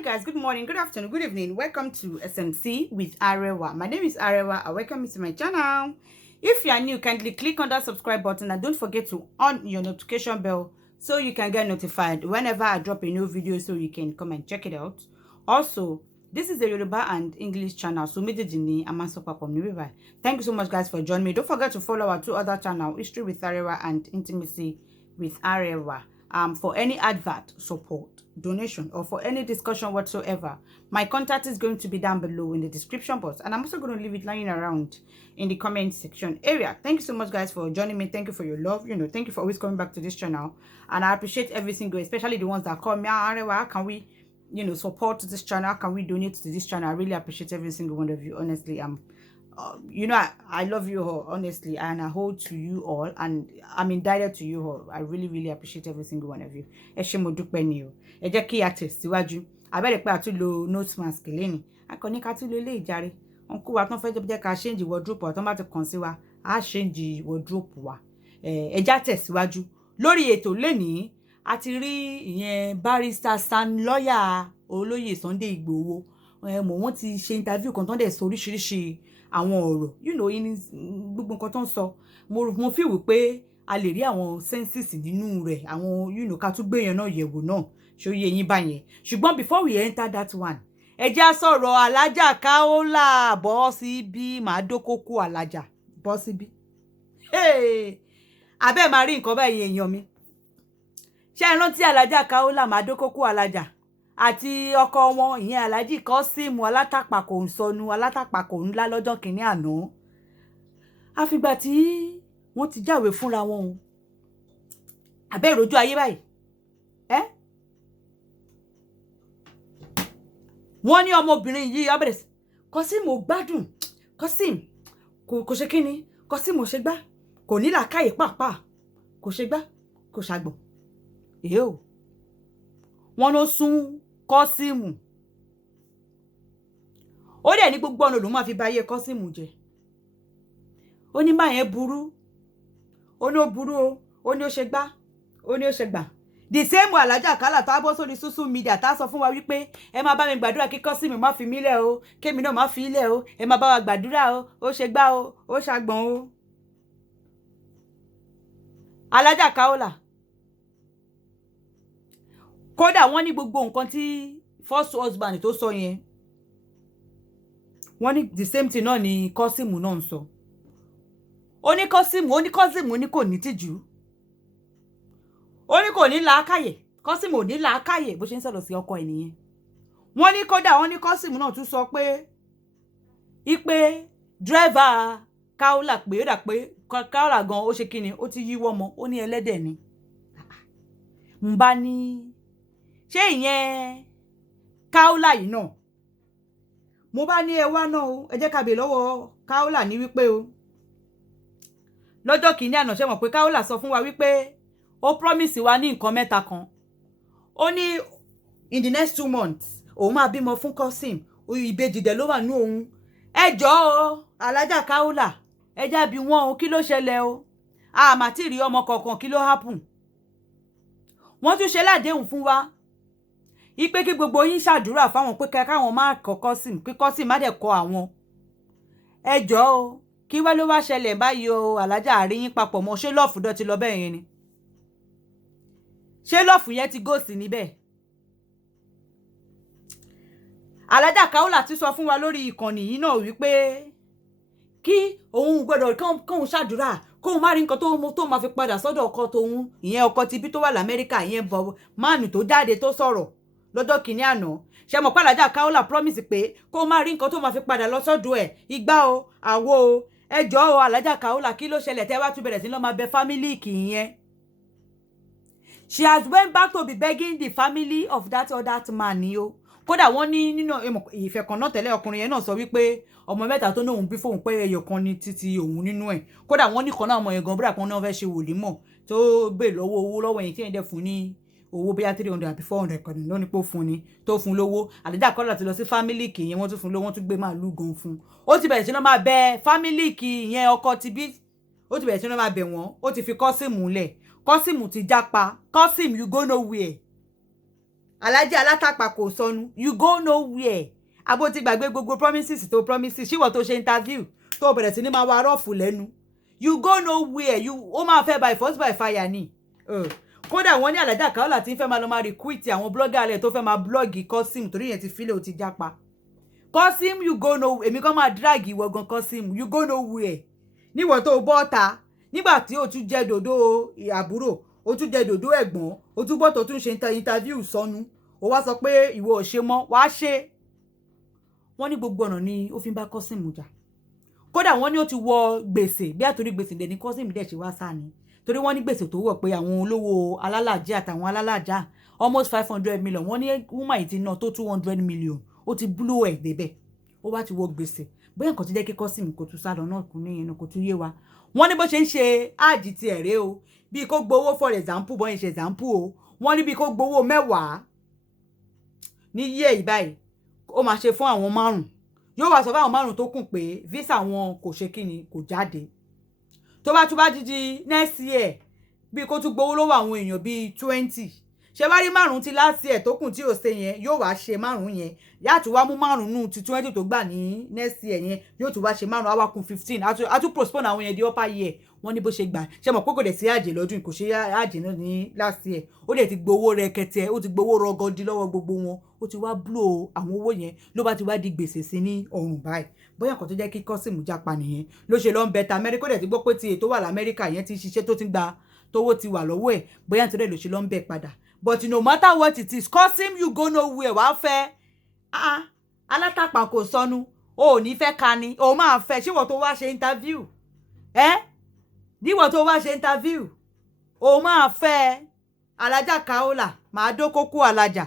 Hi guys, good morning, good afternoon, good evening. Welcome to SMC with Arewa. My name is Arewa. I welcome you to my channel. If you are new, kindly click on that subscribe button and don't forget to on your notification bell so you can get notified whenever I drop a new video, so you can come and check it out. Also, this is the Yoruba and English channel, so thank you so much guys for joining me. Don't forget to follow our two other channels, History with Arewa and Intimacy with Arewa. For any advert, support, donation, or for any discussion whatsoever, my contact is going to be down below in the description box, and I'm also going to leave it lying around in the comment section area. Thank you so much guys for joining me. Thank you for your love. Thank you for always coming back to this channel, and I appreciate every single, especially the ones that call me, Arewa, how can we support this channel, how can we donate to this channel? I really appreciate every single one of you. Honestly, I love you all, honestly, and I hold to you all, and I'm indebted to you all. I really appreciate every single one of you. Ẹ ṣé mo dúpẹ́ ni o. Ẹ jẹ́ kí a tẹ̀síwájú. A bẹ̀rẹ̀ pé a tún lo nose mask lẹ́ni. A kàn ní ká tún lo ilé ìjàre. Uncle wa tán fẹ́ jẹ́ ká change wardrobe wa, tán bá ti kàn sí wa, a change wardrobe wa. Ẹ já tẹ̀síwájú. Lórí ètò lẹ́ni, a ti rí ìyẹn barrister stand lawyer Olóyè Sunday Igboho. Wọ́n ti ṣe interview kan tán dẹ̀ sọ oríṣiríṣi àwọn ọ̀rọ̀ gbogbo nǹkan tó ń sọ, mo feel wípé a lè rí àwọn senses nínú rẹ̀, àwọn ká tún gbé yẹn náà yẹ̀wò náà, ṣó yé yín báyẹn. Ṣùgbọ́n before we enter that one, ẹ jẹ́ á sọ̀rọ̀ Alájà Kaola. Bọ́ síbí, màá dókókó Alájà, bọ́ síbí. Abẹ́ máa rí nǹkan báyìí èèyàn mi. Ṣé ẹ rántí Alájà Kaola, màá dókókó Alájà àti ọkọ wọn ìyẹn Alhaji Kosimu alátàpàkò nsọnù alátàpàkò ńlá lọ́jọ́ kìíní àná, àfìgbà tí wọ́n ti jáwé fúnra wọn o. Àbẹ́ ìrojú ayé báyìí wọ́n ní ọmọbìnrin yìí abẹ́rẹ́ Kosimu gbádùn, Kosimu kò ṣe kíni, Kosimu ṣe gbá, kò ní làákàyè pàápàá, kò ṣe gbá, kò ṣàgbọ̀n. Wọ́n ló sún Kosimu. Ó dẹ̀ ní gbogbo ọ̀nà ló máa fi báyé Kosimu jẹ́. Ó ní máa yẹn burú. Ó ní ó burú o. Ó ní ó ṣe gbá. Ó ní ó ṣe gbà. The same Alájà Kaola tá bọ́ sórí social media tá sọ fún wa wípé ẹ máa bá mi gbàdúrà kí Kosimu má fi mí lẹ̀ o. Kémi náà má fi ilẹ̀ o. Ẹ máa bá wa gbàdúrà o. Ó ṣe gbá o. Ó ṣàgbọ̀n o. Alájà Kaola. Kódà wọ́n ní gbogbo nǹkan tí first husband tó sọ yẹn, wọ́n ní the same thing náà ni Kosimu náà ń sọ. Ó ní Kosimu ní kò ní tìjú. Ó ní kò ní làákàyè. Kosimu ò ní làákàyè bó ṣe ń sọ̀rọ̀ sí ọkọ ẹ̀ nìyẹn. Wọ́n ní kódà wọ́n ní Kosimu náà tún sọ pé ipe driver Kaola pé ó dà pé Kaola gan ó ṣe kíni, ó ti yíwọ́ mọ́, ó ní ẹlẹ́dẹ̀ ni. Ń bá ní ṣé ìyẹn Kaola yìí náà, mo bá ní ẹ wá náà o, ẹ jẹ́ ká bè lọ́wọ́ Kaola ní wípé o, lọ́jọ́ kìíní àná ṣé mọ̀ pé Kaola sọ fún wa wípé ó promise wa ní nǹkan mẹ́ta kan. Ó ní in the next 2 months òun máa bímọ fún Kosimu, ìbejì dẹ̀ ló wà ní òun. Ẹ jọ̀ọ́ o Alájà Kaola, ẹ já bí wọn o, kí ló ṣẹlẹ̀ o? Àmà tí rí ọmọ kọ̀ọ̀kan, kí ló happen? Wọ́n tún ṣe ládéhùn fún wa ipe kí gbogbo yín ṣàdúrà fáwọn pé káwọn má kọ Kosimu, kí Kosimu má dẹ̀ kọ àwọn. Ẹ jọ̀ọ́ o, kí wá ló wá ṣẹlẹ̀ báyìí o Alájà, àríyìn papọ̀ mọ́, ṣé lọ́ọ̀fù dọ́ ti lọ bẹ́ẹ̀ yẹn ni? Ṣé lọ́ọ̀fù yẹn ti gòsì níbẹ̀? Alájà Kaola ti sọ fún wa lórí ìkànnì yìí náà wípé kí òun gbọ́dọ̀ kóun ṣàdúrà, kóun má rí nǹkan tó máa fi padà sọ́dọ̀ ọkọ tóun, ìyẹn ọkọ tibí tó wà l'Amẹ́ríkà, ìyẹn máàlù tó jáde tó sọ̀rọ̀ lọ́jọ́ kìíní àná. Ṣé mọ̀ pé Alájà Kaola promise pé kó má rí nǹkan tó máa fi padà lọ sọ́dọ̀ ẹ̀, igbá o àwo o. Ẹ jọ̀ọ́ o Alájà Kaola, kí ló ṣẹlẹ̀ tẹ́ wá tún bẹ̀rẹ̀ sí lọ máa bẹ family kìíyẹn? She has went back to be begging the family of that man ni o. Kódà wọ́n ní nínú ìfẹ́ kan náà tẹ́lẹ̀ ọkùnrin yẹn náà sọ wípé ọmọ mẹ́ta tó náà ń bí fóun pé ẹyọ kan ní títí òun nínú ẹ̀. Kódà wọ́n ní kan náà ọmọ yẹn gan búrà kan náà fẹ́ ṣe wòlímọ̀ tó bèèrè lọ́wọ́ owó lọ́wọ́ yẹn tí yẹn dẹ̀ fún ní owó bóyá 300 àbí 400 kan ló ní pé ó fún ni, tó fún lówó. Alájà Kaola ti lọ sí family kì yẹn, wọ́n tún fún lówó, wọ́n tún gbé màálù gan fún. Ó ti bẹ̀rẹ̀ sí lọ máa bẹ family kì yẹn ọkọ ti bí, ó ti bẹ̀rẹ̀ sí lọ máa bẹ̀ wọ́n. Ó ti fi Kosimu lẹ̀. Kosimu ti jápa. Kosimu, you go nowhere. Alhaji Alatapa kò sọnù. You go nowhere. Abo ti gbàgbé gbogbo promises tó promises. Ṣíwọ tó ṣe interview tó bẹ̀rẹ̀ sí ní máa wá rọ́ọ̀fù lẹ́nu. You go nowhere. Ó máa fẹ́ by force by fire ni. Kódà wọ́n ní Alhaja Kaola tí ń fẹ́ máa lọ máa recruit àwọn blogger alẹ́ tó fẹ́ máa blog Kosim torí yẹn ti fílẹ̀ ó ti jápa. Kosim, you go nowhere. Èmi kan máa drag ìwọ gan Kosim. You go nowhere. Níwọ tó bọ́ta nígbà tí o tún jẹ dòdò àbúrò o tún jẹ dòdò ẹ̀gbọ́n o tún bọ́ tó tún ṣe interview sọnù o wá sọ pé ìwọ ò ṣe mọ́ wàá ṣe. Wọ́n ní gbogbo ọ̀nà ni ó fi ń bá Kosim jà. Kódà wọ́n ní ó ti wọ gbèsè bí àtòrí gbèsè dẹ̀ ní Kosim dẹ̀ ṣe wá sá ni torí wọ́n ní gbèsè tó wọ̀ pé àwọn olówó alálàjẹ́ àtàwọn alálàjá almost 500 million wọ́n ní woman yìí ti ná tó 200 million ó ti blow ẹ̀ débẹ̀ ó wá ti wọ gbèsè bóyá nǹkan tó jẹ́ kí Kosim kò tún sá lọ náà kún ní ẹnu kò tún yé wa. Wọ́n ní bó ṣe ń ṣe áàjì ti ẹ̀rẹ́ o bí kò gbowó for example bọ́yìn ṣe example o wọ́n ní bí kò gbowó 10 ní yé ìbáyìí ó máa ṣe fún àwọn 5 yóò wá sọ fún àwọn 5 tó kù pé visa wọn kò ṣe kíni kò jáde tó bá tún bá di next year bí kò tún gbowó lọ́wọ́ àwọn èèyàn bíi 20 ṣe bá rí 5 tí last year tó kù tí ò ṣe yẹn yóò wá ṣe 5 yẹn yá tún wá mú 5 nù ti 20 tó gbà ní next year yẹn yóò tún wá ṣe 5 á wá kù 15 á tún postpone àwọn yẹn di upper year wọ́n ní bó ṣe gbà ṣe mọ̀ pé kò dẹ̀ sí àjẹ́ lọ́dún kò ṣe àjẹ́ náà ní last year ó dẹ̀ ti gbowó rẹ̀kẹ̀tẹ̀ ó ti gbowó rọgọdí lọ́wọ́ gbogbo wọn ó ti wá blow àwọn owó yẹn ló bá ti wá di gbèsè sí ní ọrùn báyìí bóyá nǹkan tó jẹ́ kí Kosim jápa nìyẹn ló ṣe lọ ń bẹta Amẹ́ríkà ó dẹ̀ ti gbọ́ pé ti ètò wà l'Amẹ́ríkà yẹn ti ṣiṣẹ́ tó ti gba tówó ti wà lọ́wọ́ ẹ̀ bóyá nítorí ló ṣe lọ ń bẹ̀ padà but no matter what it is Kosim you go nowhere wàá fẹ́ Alatapa kò sọnù o ò ní fẹ́ ka ni o máa fẹ́ ṣíwọ tó wá ṣe interview níwọ tó wá ṣe interview o máa fẹ́ Alhaja Kaola máa dókókó alájà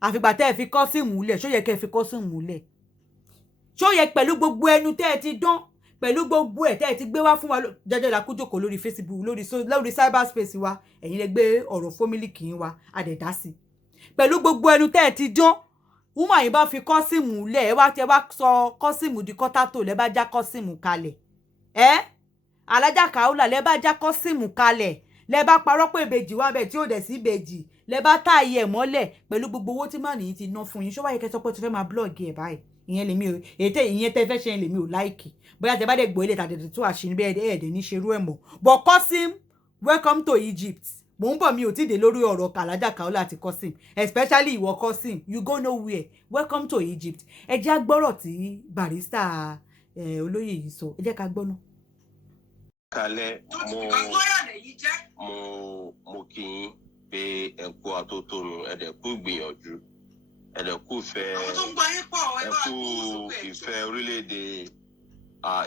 àfìgbà tẹ́ ẹ fi Kosim múlẹ̀ ṣó yẹ kẹ́ ẹ fi Kosim múlẹ̀ ṣó yẹ pẹ̀lú gbogbo ẹnu tẹ́ ẹ ti dán pẹ̀lú gbogbo ẹ̀ tẹ́ ẹ ti gbé wá fún wa jẹjẹ la kújòkó lórí Facebook lórí cyberspace wa ẹ̀yin lè gbé ọ̀rọ̀ fómìlìkì yín wa àdẹ̀dá sí pẹ̀lú gbogbo ẹnu tẹ́ ẹ ti dán woman yìí bá fi Kosim múlẹ̀ ẹ wá tẹ wá sọ Kosim di kọ́tátò lẹ́ bá já Kosim kalẹ̀ Alhaja Kaola lẹ́ bá já Kosim kalẹ̀ lẹ́ bá parọ́ pé ìbejì wá bẹ̀ tí ò dẹ̀ sí ìbejì lẹ́ bá tá ayé ẹ̀ mọ́lẹ̀ pẹ̀lú gbogbo owó tí màá nìyí ti ná fún yín ṣó wáyé kẹsọ́ pé tó fẹ́ máa blọ́ọ̀gì ẹ̀ báyìí ìyẹn lèmi ò ìyẹn tẹ́ fẹ́ ṣe lèmi ò láìkì bóyá tẹ́ bá dẹ̀ gbọ́ ilé tàdé tó àṣírí bẹ́ẹ̀ ẹ̀ẹ́dẹ̀ ní ṣerú ẹ̀ mọ́ but Kosim welcome to Egypt mò ń bọ̀ mi ò tí dé lórí ọ̀rọ̀ Alhaja Kaola àti Kosim especially ìwọ Kosim you go nowhere welcome to Egypt ẹ jẹ́ agbọ́rọ̀ tí barista olóyè yìí sọ ẹ jẹ́ ká gbọ́ náà. Kalẹ̀ mo kì í pé ẹ̀kú àtótónu ẹ̀dẹ̀kú gbìyànjú ẹ̀dẹ̀kú ìfẹ́ orílẹ̀-èdè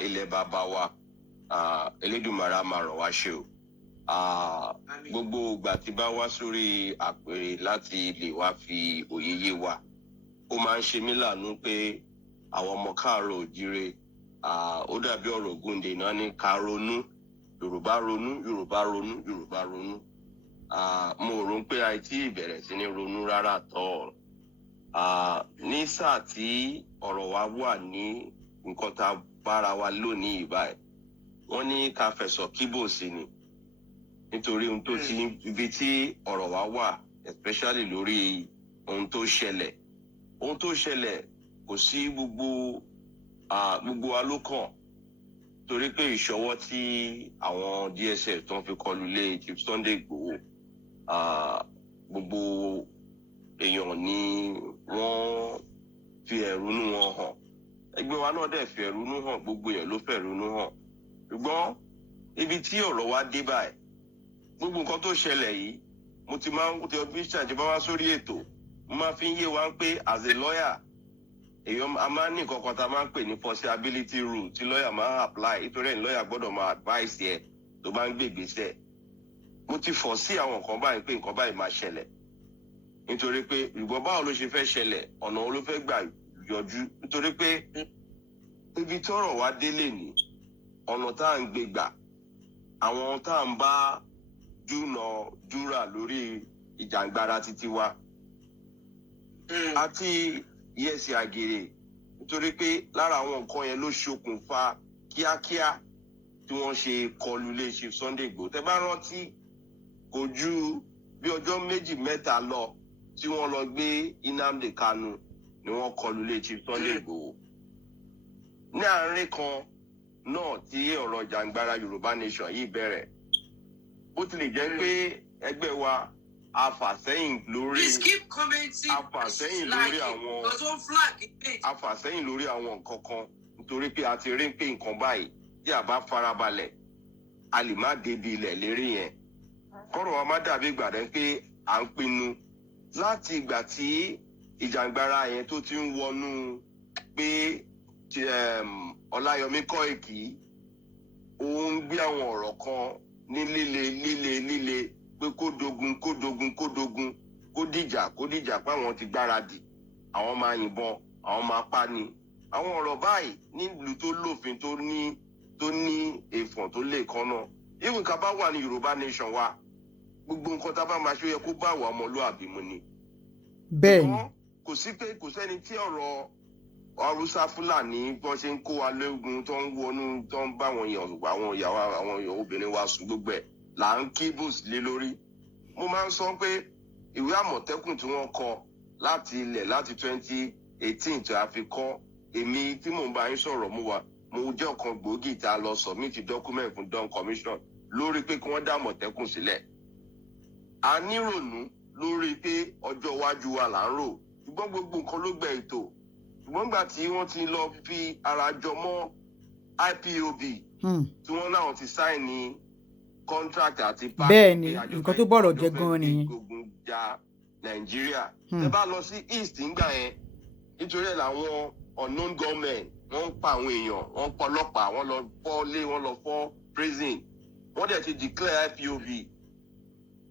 ilẹ̀ bàbá wa Elédùmarè máa ràn wá ṣe o gbogbo ìgbà tí bá wá sórí àpèrè láti lè wá fi òye yé wa ó máa ń ṣe mí láàánú pé àwọn ọmọ káàárọ̀ òjíire ó dàbí ọ̀rọ̀ Ògúndé náà ní ká ronú Yorùbá ronú Yorùbá ronú Yorùbá ronú mo rò pé àìtí ìbẹ̀rẹ̀ sí ní ronú rárá tọ́ ní sáà tí ọ̀rọ̀ wa wà ní nǹkan tá a bára wa lónìí ìbáyìí wọ́n ní ká fẹ̀sọ̀ kíbò sí ni nítorí ohun tó ti ibi tí ọ̀rọ̀ wa wà especially lórí ohun tó ṣẹlẹ̀ kò sí gbogbo wa ló kàn torí pé ìṣọwọ́ tí àwọn DSS tó ń fi kọlù lé Chief Sunday Igboho gbogbo èèyàn ni wọ́n fi ẹ̀rúnú wọn hàn ẹgbẹ́ wa náà dẹ̀ fi ẹ̀rúnú hàn gbogbo èèyàn ló fẹ́ ẹ̀rúnú hàn ṣùgbọ́n ibi tí ọ̀rọ̀ wa dé báyìí gbogbo nǹkan tó ṣẹlẹ̀ yìí mo ti máa ń tẹ ọdún ìṣàjẹ́ bá wá sórí ètò mo máa fi ń yé wa pé as a lawyer èèyàn a máa ń ní nǹkan kan tá a máa ń pè ní possibility rule tí lawyer máa ń apply nítorí ẹ̀yin lawyer gbọ́dọ̀ máa advice ẹ̀ tó bá ń gbé ìgbésẹ̀ mo ti fọ̀ sí àwọn nǹkan báyìí pé nǹkan báyìí máa ṣẹlẹ̀ nítorí pé ìgbọ́ báwo ló ṣe fẹ́ ṣẹlẹ̀ ọ̀nà wo ló fẹ́ gbà yọjú nítorí pé ibi tọ́rọ̀ wa délé ní ọ̀nà tá à ń gbé gbà àwọn tá à ń bá dúnàdúrà lórí ìjàngbara títí wa àti yẹsì àgèrè nítorí pé lára àwọn nǹkan yẹn ló ṣokùnfà kíákíá tí wọ́n ṣe kọlù lé Chief Sunday Igboho tẹ́ bá rántí kò ju bí ọjọ́ 2-3 lọ tí wọ́n lọ gbé Nnamdi Kanu ni wọ́n kọlù ilé Chief Sunday Igboho. Ní àárín kan náà tí ọ̀rọ̀ jàǹgbara Yorùbá Nation yìí bẹ̀rẹ̀, ó ti lè jẹ́ pé ẹgbẹ́ wa afàsẹ́yìn lórí àwọn nǹkan kan nítorí pé a ti rí pé nǹkan báyìí tí a bá farabalẹ̀ a lè má débi ilẹ̀ lérí yẹn. Kọ́rọ̀ wa má dàbí ìgbàdàn pé à ń pinnu láti ìgbà tí ìjàǹgbara yẹn tó ti ń wọnú pé Ọláyọmí Kọ́ìkì ó ń gbé àwọn ọ̀rọ̀ kan ní líle pé kó dogun kó dìjà páwọn ti gbáradì, àwọn máa yìnbọn, àwọn máa pani. Àwọn ọ̀rọ̀ báyìí nílùú tó lófin tó ní èèfọ̀n tó lè kan náà. Even ká bá wà ní Yorùbá Nation wa, gbogbo nǹkan tá a bá máa ṣe yẹ kó bá àwọn ọmọlúwàbí mu ni. Bẹ́ẹ̀ni. Kò sí pé kò sẹ́ni tí ọ̀rọ̀ Haúsá Fúlàní bọ́n ṣe ń kó wa lógun tó ń wọnú tó ń bá àwọn ìyàwó obìnrin wa sùn gbogbo ẹ̀ là ń kí bùs lé lórí. Mo máa ń sọ pé ìwé Àmọ̀tẹ́kùn tí wọ́n kọ láti ilẹ̀ láti 2018 tí a fi kọ́, èmi tí mò ń bá yín sọ̀rọ̀ mo jẹ́ ọ̀kan gbòógì tá a lọ submit document fún Dawn Commission lórí pé kí wọ́n dá Àmọ̀tẹ́kùn sílẹ̀. A nírònú lórí pé ọjọ́ iwájú wa là ń rò, ṣùgbọ́n gbogbo nǹkan ló gbẹ ètò. Ṣùgbọ́n nígbà tí wọ́n ti lọ fi ara jọ mọ́ IPOB tí wọ́n náà ti sign ní contract àti pàṣẹ. Bẹ́ẹ̀ni, nǹkan tó bọ̀rọ̀ jẹ́ gan-an nìyẹn. Gbogbo ja Nàìjíríà. Tẹ́ bá lọ sí East ńgbà yẹn, nítorí ẹ̀ làwọn unknown gunmen wọ́n ń pa àwọn èèyàn, wọ́n ń pa ọlọ́pàá, wọ́n lọ fọ́ lé, wọ́n lọ fọ́ prison. Wọ́n dẹ̀ ti declare IPOB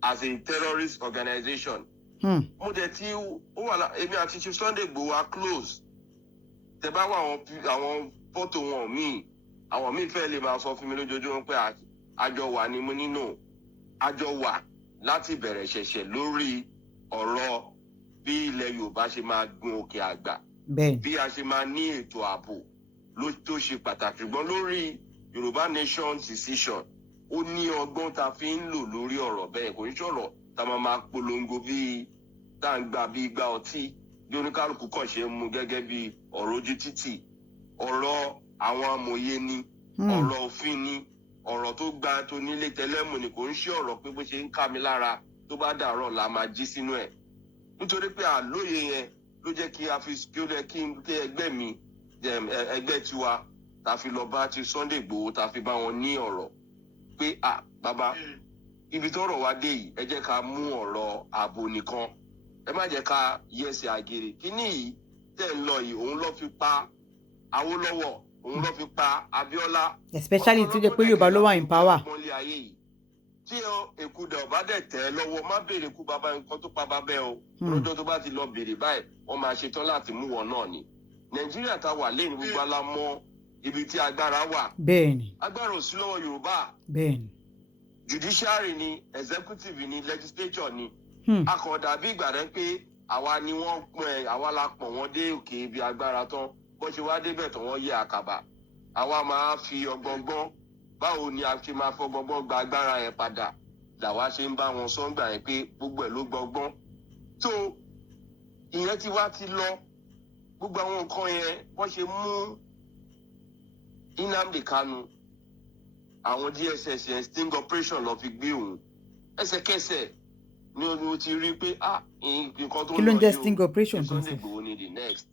as a terrorist organization. Mo dẹ̀ ti èmi àti Chief Sunday Igboho wa close. Tẹ́ bá wà àwọn fọ́tò àwọn míì fẹ́ lè máa sọ fún mi lójoojúmọ́ pé àjọ wà ní mo nínú àjọ wà láti bẹ̀rẹ̀ ṣẹ̀ṣẹ̀ lórí ọ̀rọ̀ bí ilẹ̀ Yorùbá ṣe máa gun òkè àgbà, bí a ṣe máa ní ètò ààbò tó ṣe pàtàkì. Ṣùgbọ́n lórí Yorùbá Nation decision ó ní ọgbọ́n tá a fi ń lò lórí ọ̀rọ̀ bẹ́ẹ̀. Kò ní sọ̀rọ̀ tá a máa polongo bíi tá à ń gbà bíi igba ọtí bí oníkálukú kàn ṣe ń mu gẹ́gẹ́ bí ọ̀rọ̀ ojú títì. Ọ̀rọ̀ àwọn amòye ni, ọ̀rọ̀ òfin ni, ọ̀rọ̀ tó gba tó nílé tẹlẹ́mù ni. Kò ń ṣe ọ̀rọ̀ pé bó ṣe ń ká mi lára tó bá dàárọ̀ la máa jí sínú ẹ̀. Nítorí pé àlóye yẹn ló jẹ́ kí a fi kí ó lẹ́ kí ẹgbẹ́ mi ẹgbẹ́ tiwa ta fi lọ bá ti Sunday Igboho ta fi bá wọn ní ọ̀rọ̀ pé bàbá ibi tọ́rọ̀ wa dé yìí ẹ jẹ́ ká mú ọ̀rọ̀ ààbò nìkan, ẹ má jẹ́ ká yẹsẹ̀ àgèrè. Kíní yìí tẹ̀ ń lọ yìí òun ló fi pa Awólọ́wọ̀, òun ló fi pa Abíọ́lá. Especially tó jẹ́ pé Yorùbá ló wà in power. Tí èkúdà ọba dẹ̀ tẹ̀ ẹ́ lọ́wọ́, má béèrè kú bàbá nǹkan tó pa bàbá ẹ o. Lọ́jọ́ tó bá ti lọ béèrè báyìí wọ́n máa ṣetán láti mú wọn náà ni. Nàìjíríà ta wà lẹ́yìn gbogbo alámọ́ ibi tí agbára wà. Bẹ́ẹ̀ni. Agbára ò sí lọ́wọ́ Yorùbá. Bẹ́ẹ̀ni. Judiciary ni, executive ni, legislature ni. Akọ̀dà bí ìgbà rẹ̀ pé àwa ni àwa la pọ̀ wọ́n dé òkè ibi agbára tán. Bó ṣe wá débẹ̀ tán wọ́n yẹ àkàbà. Àwa máa fi ọgbọ́ngbọ́n, báwo ni a ṣe máa fọgbọ́ngbọ́n gba agbára yẹn padà? Làwa ṣe ń bá wọn sọ ńgbà yẹn pé gbogbo ẹ̀ ló gbọ́ngbọ́n. So ìyẹn ti wá ti lọ. Gbogbo àwọn nǹkan yẹn wọ́n ṣe mú Nnamdi Kanu, àwọn DSS yẹn sting operation lọ fi gbé òun. Ẹsẹ̀kẹsẹ̀ ni o ti rí pé nǹkan tó ń lọ yìí o. Kí ló ń jẹ́ sting operation kan sí? Sunday Igboho ni the next.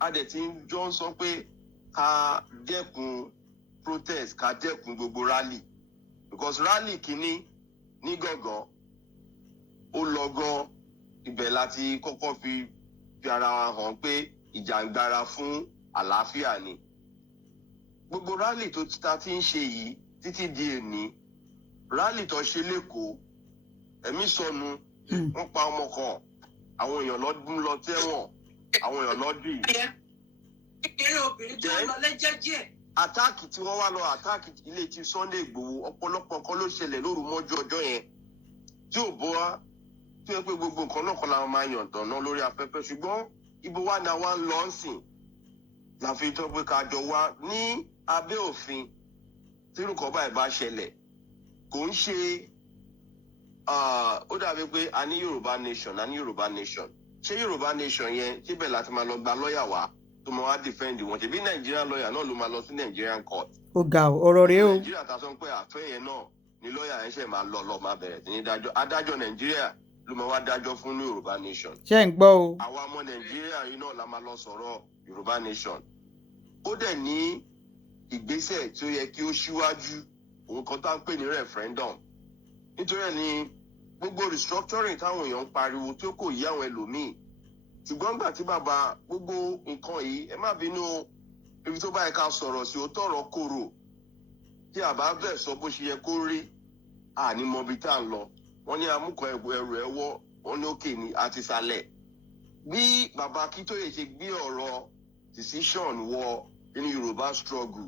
A dẹ̀ ti jọ ń sọ pé ká dẹ́kun protest, ká dẹ́kun gbogbo rally, because rally kìíní ní gàngán ó lọ gan ibẹ̀ láti kọ́kọ́ fi ara wa hàn pé ìjàngbara fún àlàáfíà ni. Gbogbo rally tó ta ti ń ṣe yìí títí di èní, rally tó ṣe lẹ́kọ̀ọ́ ẹ̀mí sọnù, wọ́n pa ọmọ kan, àwọn èèyàn lọ́dún lọ tẹ́wọ̀n, àwọn èèyàn lọ́dún yìí. Kékeré obìnrin tó ń lọ lẹ́jẹ́jẹ́. Àtáàkì tí wọ́n wá lọ àtáàkì ilé Chief Sunday Igboho, ọ̀pọ̀lọpọ̀ nǹkan ló ṣẹlẹ̀ lóru mọ́jú ọjọ́ yẹn tí ò bọ́ wá, tí ó pé gbogbo nǹkan náà kan la máa yàn tọ̀nà lórí afẹ́fẹ́. Ṣùgbọ́n ibo wa ni àwa ń lọ sìn la fi tọ́ pé ká jọ wá ní abẹ́ òfin tí nǹkan báyìí bá ṣẹlẹ̀. Kò ń ṣe ó dàbí pé a ní Yorùbá nation ṣé Yorùbá nation yẹn síbẹ̀ láti máa lọ gba lọ́ọ̀yà wá tó máa wá defend wọn ṣebí Nigerian lawyer náà ló máa lọ sí Nigerian court. ó ga ọ̀rọ̀ rèé o. Nàìjíríà ta sọ pé àfẹ́ yẹn náà ni lọ́ọ̀yà yẹn ṣe máa lọ máa bẹ̀rẹ̀ sí ní dájọ́ adájọ́ Nàìjíríà ló máa wá dájọ́ fún ní Yorùbá nation. ṣé ń gbọ́ o. àwa ọmọ Nàìjíríà yìí náà la máa lọ sọ̀rọ̀ Yorùbá nation. ó dẹ̀ ní ìgbésẹ̀ tí ó yẹ kí ó ṣíwájú òun kan tá ń pè ní referendum. nítorí ẹ̀ ni gbogbo restructuring táwọn èèyàn ń pariwo tí ó kò yí àwọn ẹlòmíì. ṣùgbọ́n gbà tí bàbá gbogbo nǹkan yìí ẹ má bínú ibi tó bá yẹ ká sọ̀rọ̀ sí òótọ́ ọ̀rọ̀ kòrò tí àbá bẹ̀ sọ bó ṣe yẹ kó rí àní mọbi tá à ń lọ wọ́n ní amúkọ ẹrù ẹwọ́ wọ́n ní òkè ní àti sálẹ̀. bí bàbá Akíntóyè ṣe gbé ọ̀rọ̀ decision wọ inú Yorùbá struggle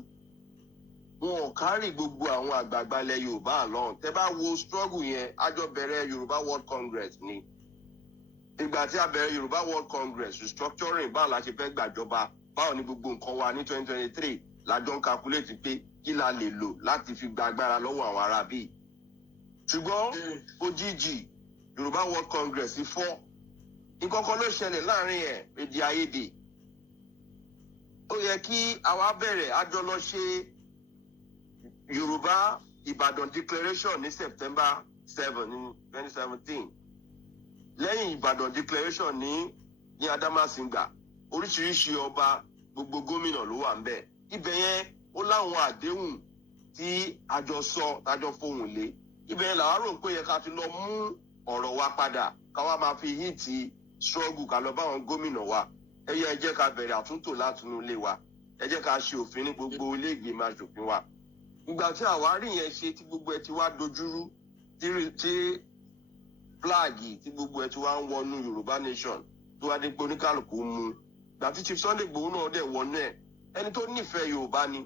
wọn ò kárì gbogbo àwọn àgbààgbà ilẹ̀ Yorùbá àlọ́hùn tẹ́ bá wo struggle yẹn àjọ bẹ̀rẹ̀ Yorùbá World Congress ni ìgbà tí a bẹ̀rẹ̀ Yorùbá World Congress restructuring báwo la ṣe fẹ́ gbàjọba báwo ni gbogbo nǹkan wa ní 2023 lájọ ń calculate pé kí la lè lò láti fi gba agbára lọ́wọ́ àwọn ará bíi. ṣùgbọ́n òjijì Yorùbá World Congress fọ́ nǹkan kan ló ṣẹlẹ̀ láàrin ẹ̀ èdè àìyedè. ó yẹ kí àwa bẹ̀rẹ̀ àjọ lọ ṣe Yorùbá Ìbàdàn Declaration ní September 7 ní 2017. lẹ́yìn Ìbàdàn Declaration ní Adamasingba oríṣiríṣi ọba gbogbo gómìnà ló wà ńbẹ̀. ibẹ̀ yẹn ó láwọn àdéhùn tí àjọ sọ tájọ fohùn lé. ibẹ̀ yẹn làwa rò pé yẹ ká fi lọ mú ọ̀rọ̀ wa padà káwa máa fi hìtì struggle ká lọ báwọn gómìnà wa. ẹ jẹ́ ká bẹ̀rẹ̀ àtúntò látinú ilé wa. ẹ jẹ́ ká ṣe òfin ní gbogbo ilé ìgbìmọ̀ aṣòfin wa. ìgbà tí àwárí yẹn ṣe tí gbogbo ẹ ti wá dojúrú tí fúláàgì tí gbogbo ẹ ti wá ń wọnú Yorùbá nation tó wá dé pé oníkálukú mú gbà tí Chief Sunday Igboho náà dẹ̀ wọnú ẹ̀ ẹni tó nífẹ̀ẹ́ Yorùbá ni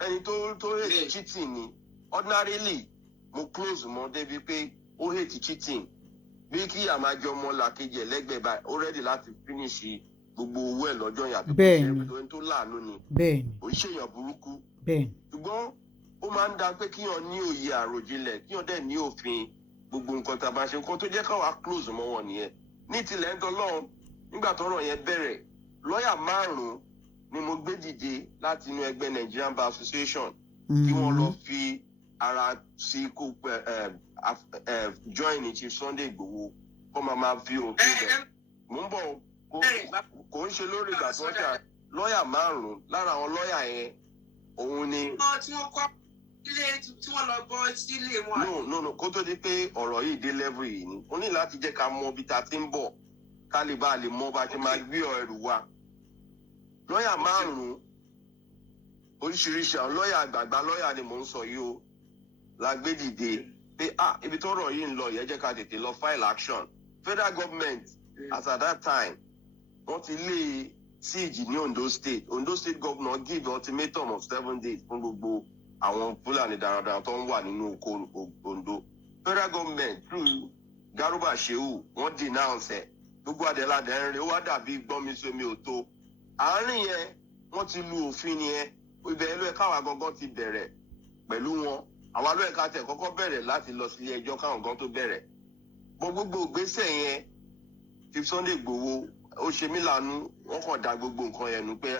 ẹni tó hate cheating ni ordinarily mo close mọ́ débi pé ó hate cheating bí kí àmàjọ ọmọ làkejì ẹlẹ́gbẹ̀ẹ́ báyìí ó ready láti finish gbogbo owó ẹ̀ lọ́jọ́ yẹn àbí kò ṣe ẹni tó láàánú ni kò ń ṣèyàn burúkú ṣùgbọ́n ó máa ń da pé kíyàn ní òye àròjinlẹ̀ kíyàn dẹ̀ ní òfin gbogbo nǹkan tá a bá ṣe nǹkan tó jẹ́ káwa close mọ́ wọn nìyẹn ní tilẹ̀ ń tọ́lọ́run nígbà tọ́rọ̀ yẹn bẹ̀rẹ̀ lọ́ọ̀yà 5 ni mo gbé dìde láti inú ẹgbẹ́ Nigerian Bar Association kí wọ́n lọ fi ara sí kó join Chief Sunday Igboho kó máa fi òfin bẹ̀. mo ń bọ̀ kò ń ṣe lórí ìgbà tó ń jà lọ́ọ̀yà 5 lára àwọn lọ́ọ̀yà yẹn òun ni. tí wọ́n kọ́ ilé tí wọ́n lọ bọ́ sílé wọn. no kó tó di pé ọ̀rọ̀ yìí dé level yìí ni ó ní láti jẹ́ ká mọ ibi tá a ti ń bọ̀ ká lè bá a lè mọ bá a ti máa gbé ẹrù wa. lọ́ọ̀yà 5 oríṣiríṣi àwọn lọ́ọ̀yà àgbààgbà lọ́ọ̀yà ni mò ń sọ yìí o la gbé dìde pé ibi tọ́rọ̀ yìí ń lọ yẹn jẹ́ ká tètè lọ file action. Federal government as at that time wọ́n ti lé siege ní Ondo State governor give ultimatum of 7 days fún gbogbo àwọn Fúlàní darandaran tó ń wà nínú oko Ondo. Federal government through Garuba Shehu wọ́n denounce ẹ̀ gbogbo adẹ́ládẹ́ ń rìn ó wá dàbí gbọ́nmisómi òtó. àárín yẹn wọ́n ti lu òfin yẹn ibẹ̀ ló ẹ̀ káwa gangan ti bẹ̀rẹ̀ pẹ̀lú wọn àwa ló ẹ̀ ká tẹ̀ kọ́kọ́ bẹ̀rẹ̀ láti lọ sí ilé ẹjọ́ káwọn gan tó bẹ̀rẹ̀. gbogbo ìgbésẹ̀ yẹn Chief Sunday Igboho ó ṣe mí lànú wọ́n kàn dá gbogbo nǹkan yẹn nù pé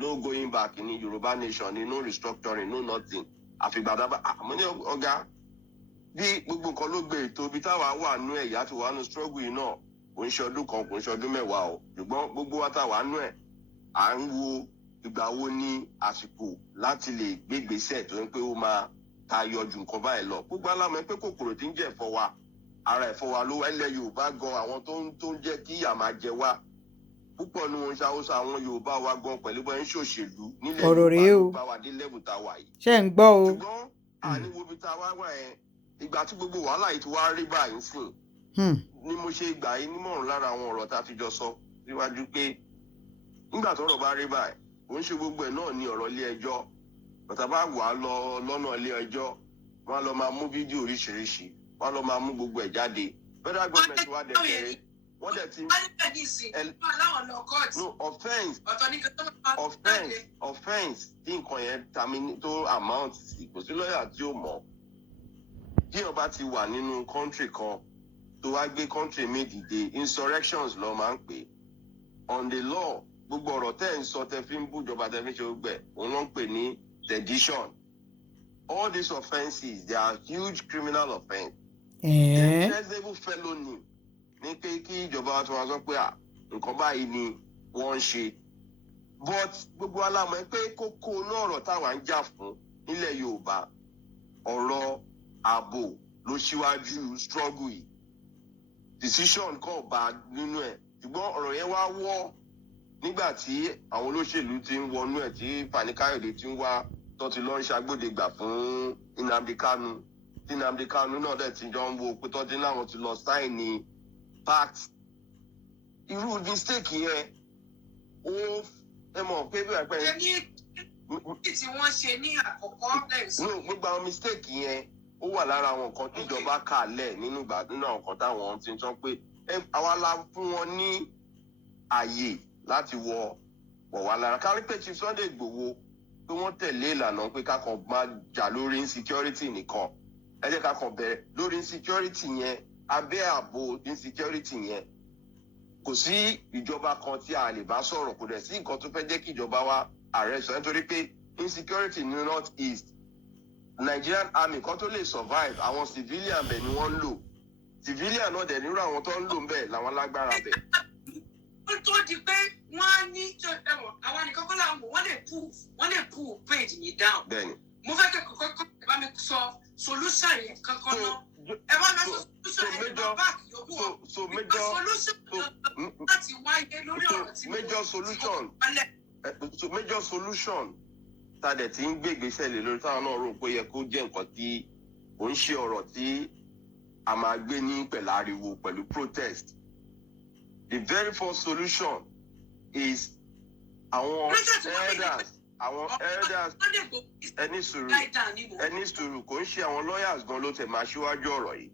no going back ní Yorùbá nation ní no restructuring no nothing àfìgbàdàbà àmọ́ ní ọ̀gá bí gbogbo nǹkan ló gbé ètò ibi táwa wà nú ẹ̀yà tó wà nú struggle yìí náà kò ń ṣe ọdún kan kò ń ṣe ọdún 10 o ṣùgbọ́n gbogbo wa táwa nú ẹ̀ à ń wo ìgbà wo ní àsìkò láti lè gbégbèsè tó ń pé ó máa tayọ ju nǹkan báyìí lọ gbogbo alámọ̀ pé kòkòrò tí ń jẹ ẹ̀fọ́ wa ara ẹ̀fọ́ wa ló ẹlẹ́ Yorùbá gan àwọn tó ń jẹ́ kí ìyà máa jẹ wá púpọ̀ ní wọn ṣàwọ́sọ àwọn Yorùbá wa gan pẹ̀lú bọ́ ń ṣòṣèlú nílẹ̀ Yorùbá wa dé lẹ́bù tá a wà yìí. ṣé ń gbọ́ o. ṣùgbọ́n àníwo bí tá a wá wà yẹn ìgbà tí gbogbo wàhálà yìí ti wá rí báyìí sìn ni mo ṣe gbà yín nímọ̀ràn lára àwọn ọ̀rọ̀ tá a fi jọ sọ síwájú pé nígbà tọ́rọ̀ bá rí báyìí kò ń ṣe gbogbo ẹ̀ náà ní ọ̀rọ̀ ilé ẹjọ́ bàtà bá wà á lọ lọ́nà ilé ẹjọ́ wọ́n á lọ máa mú fídíò oríṣiríṣi wọ́n á lọ máa mú gbogbo ẹ̀ jáde federal government wá dẹ̀ bẹ̀rẹ̀ wọ́n dẹ̀ ti no offence tí nǹkan yẹn tami tó amount sí kò sí lọ́ọ̀yà tí ó mọ̀ bí ọba ti wà nínú country kan tó wá gbé country mi dìde insurrections ló máa ń pè on the law gbogbo ọ̀rọ̀ tẹ́ ń sọ tẹ́ fi ń bújọba tẹ́ fi ń ṣe gbẹ òun ló ń pè ní sedition. All these offences they are huge criminal offence. Treasonable felony ní pé kí ìjọba wa tó wá sọ pé nǹkan báyìí ni wọ́n ń ṣe. But gbogbo alámọ̀ ẹ pé kókó náà ọ̀rọ̀ táwa ń jà fún nílẹ̀ Yorùbá ọ̀rọ̀ ààbò ló ṣíwájú struggle yìí. Decision kò bá nínú ẹ̀ ṣùgbọ́n ọ̀rọ̀ yẹn wá wọ́ nígbà tí àwọn olóṣèlú ti ń wọnú ẹ̀ tí Fani Káyọ̀dé ti ń wá tó ti lọ ń ṣàgbọ́dẹ̀gbà fún Nnamdi Kanu tí Nnamdi Kanu náà dẹ̀ ti jọ ń wo pé tó ti láwọn ti lọ sign ní pact. Irú mistake yẹn ó ẹ mọ̀ pé bí wàá pẹ́ tí wọ́n ṣe ní àkọ́kọ́ lẹ́yìn. no gbogbo àwọn mistake yẹn ó wà lára àwọn nǹkan tíjọba kà lẹ̀ nínú àwọn nǹkan táwọn ti ń sọ pé àwa la fún wọn ní àyè láti wọ̀ wá lára. Kárí pé Chief Sunday Igboho pé wọ́n tẹ̀lé ìlànà pé ká kàn máa jà lórí insecurity nìkan. Ẹ jẹ́ ká kàn bẹ̀rẹ̀ lórí insecurity yẹn abẹ́ ààbò insecurity yẹn. Kò sí ìjọba kan tí a lè bá sọ̀rọ̀ kò dẹ̀ sí nǹkan tó fẹ́ jẹ́ kí ìjọba wa ààrẹ sọ nítorí pé insecurity ní north east Nigerian army kan tó lè survive àwọn civilian bẹ̀ ni wọ́n ń lò civilian náà dẹ̀ nírú àwọn tó ń lò ń bẹ̀ làwọn lágbára bẹ̀. ó tó di pé wọ́n á ní àwọn nìkan kọ́ làwọn wọ́n lè pull page mi down. Bẹ́ẹ̀ni. Mo fẹ́ kẹ́kọ̀ọ́ kọ́kọ́ bá mi sọ solution yẹn kankan náà. Ẹ bá mi sọ solution yẹn lọ báàkì yòókù wọn. So major láti wáyé lórí ọ̀rọ̀ tí mo major solution ta dẹ̀ ti ń gbé ìgbésẹ̀ lé lórí táwọn náà rò pé yẹ kó jẹ́ nǹkan tí ò ń ṣe ọ̀rọ̀ tí a máa gbé ní pẹ̀lú ariwo pẹ̀lú protest. The very first solution is àwọn elders ẹni sùúrù kò ń ṣe àwọn lawyers gan ló tẹ̀ máa ṣíwájú ọ̀rọ̀ yìí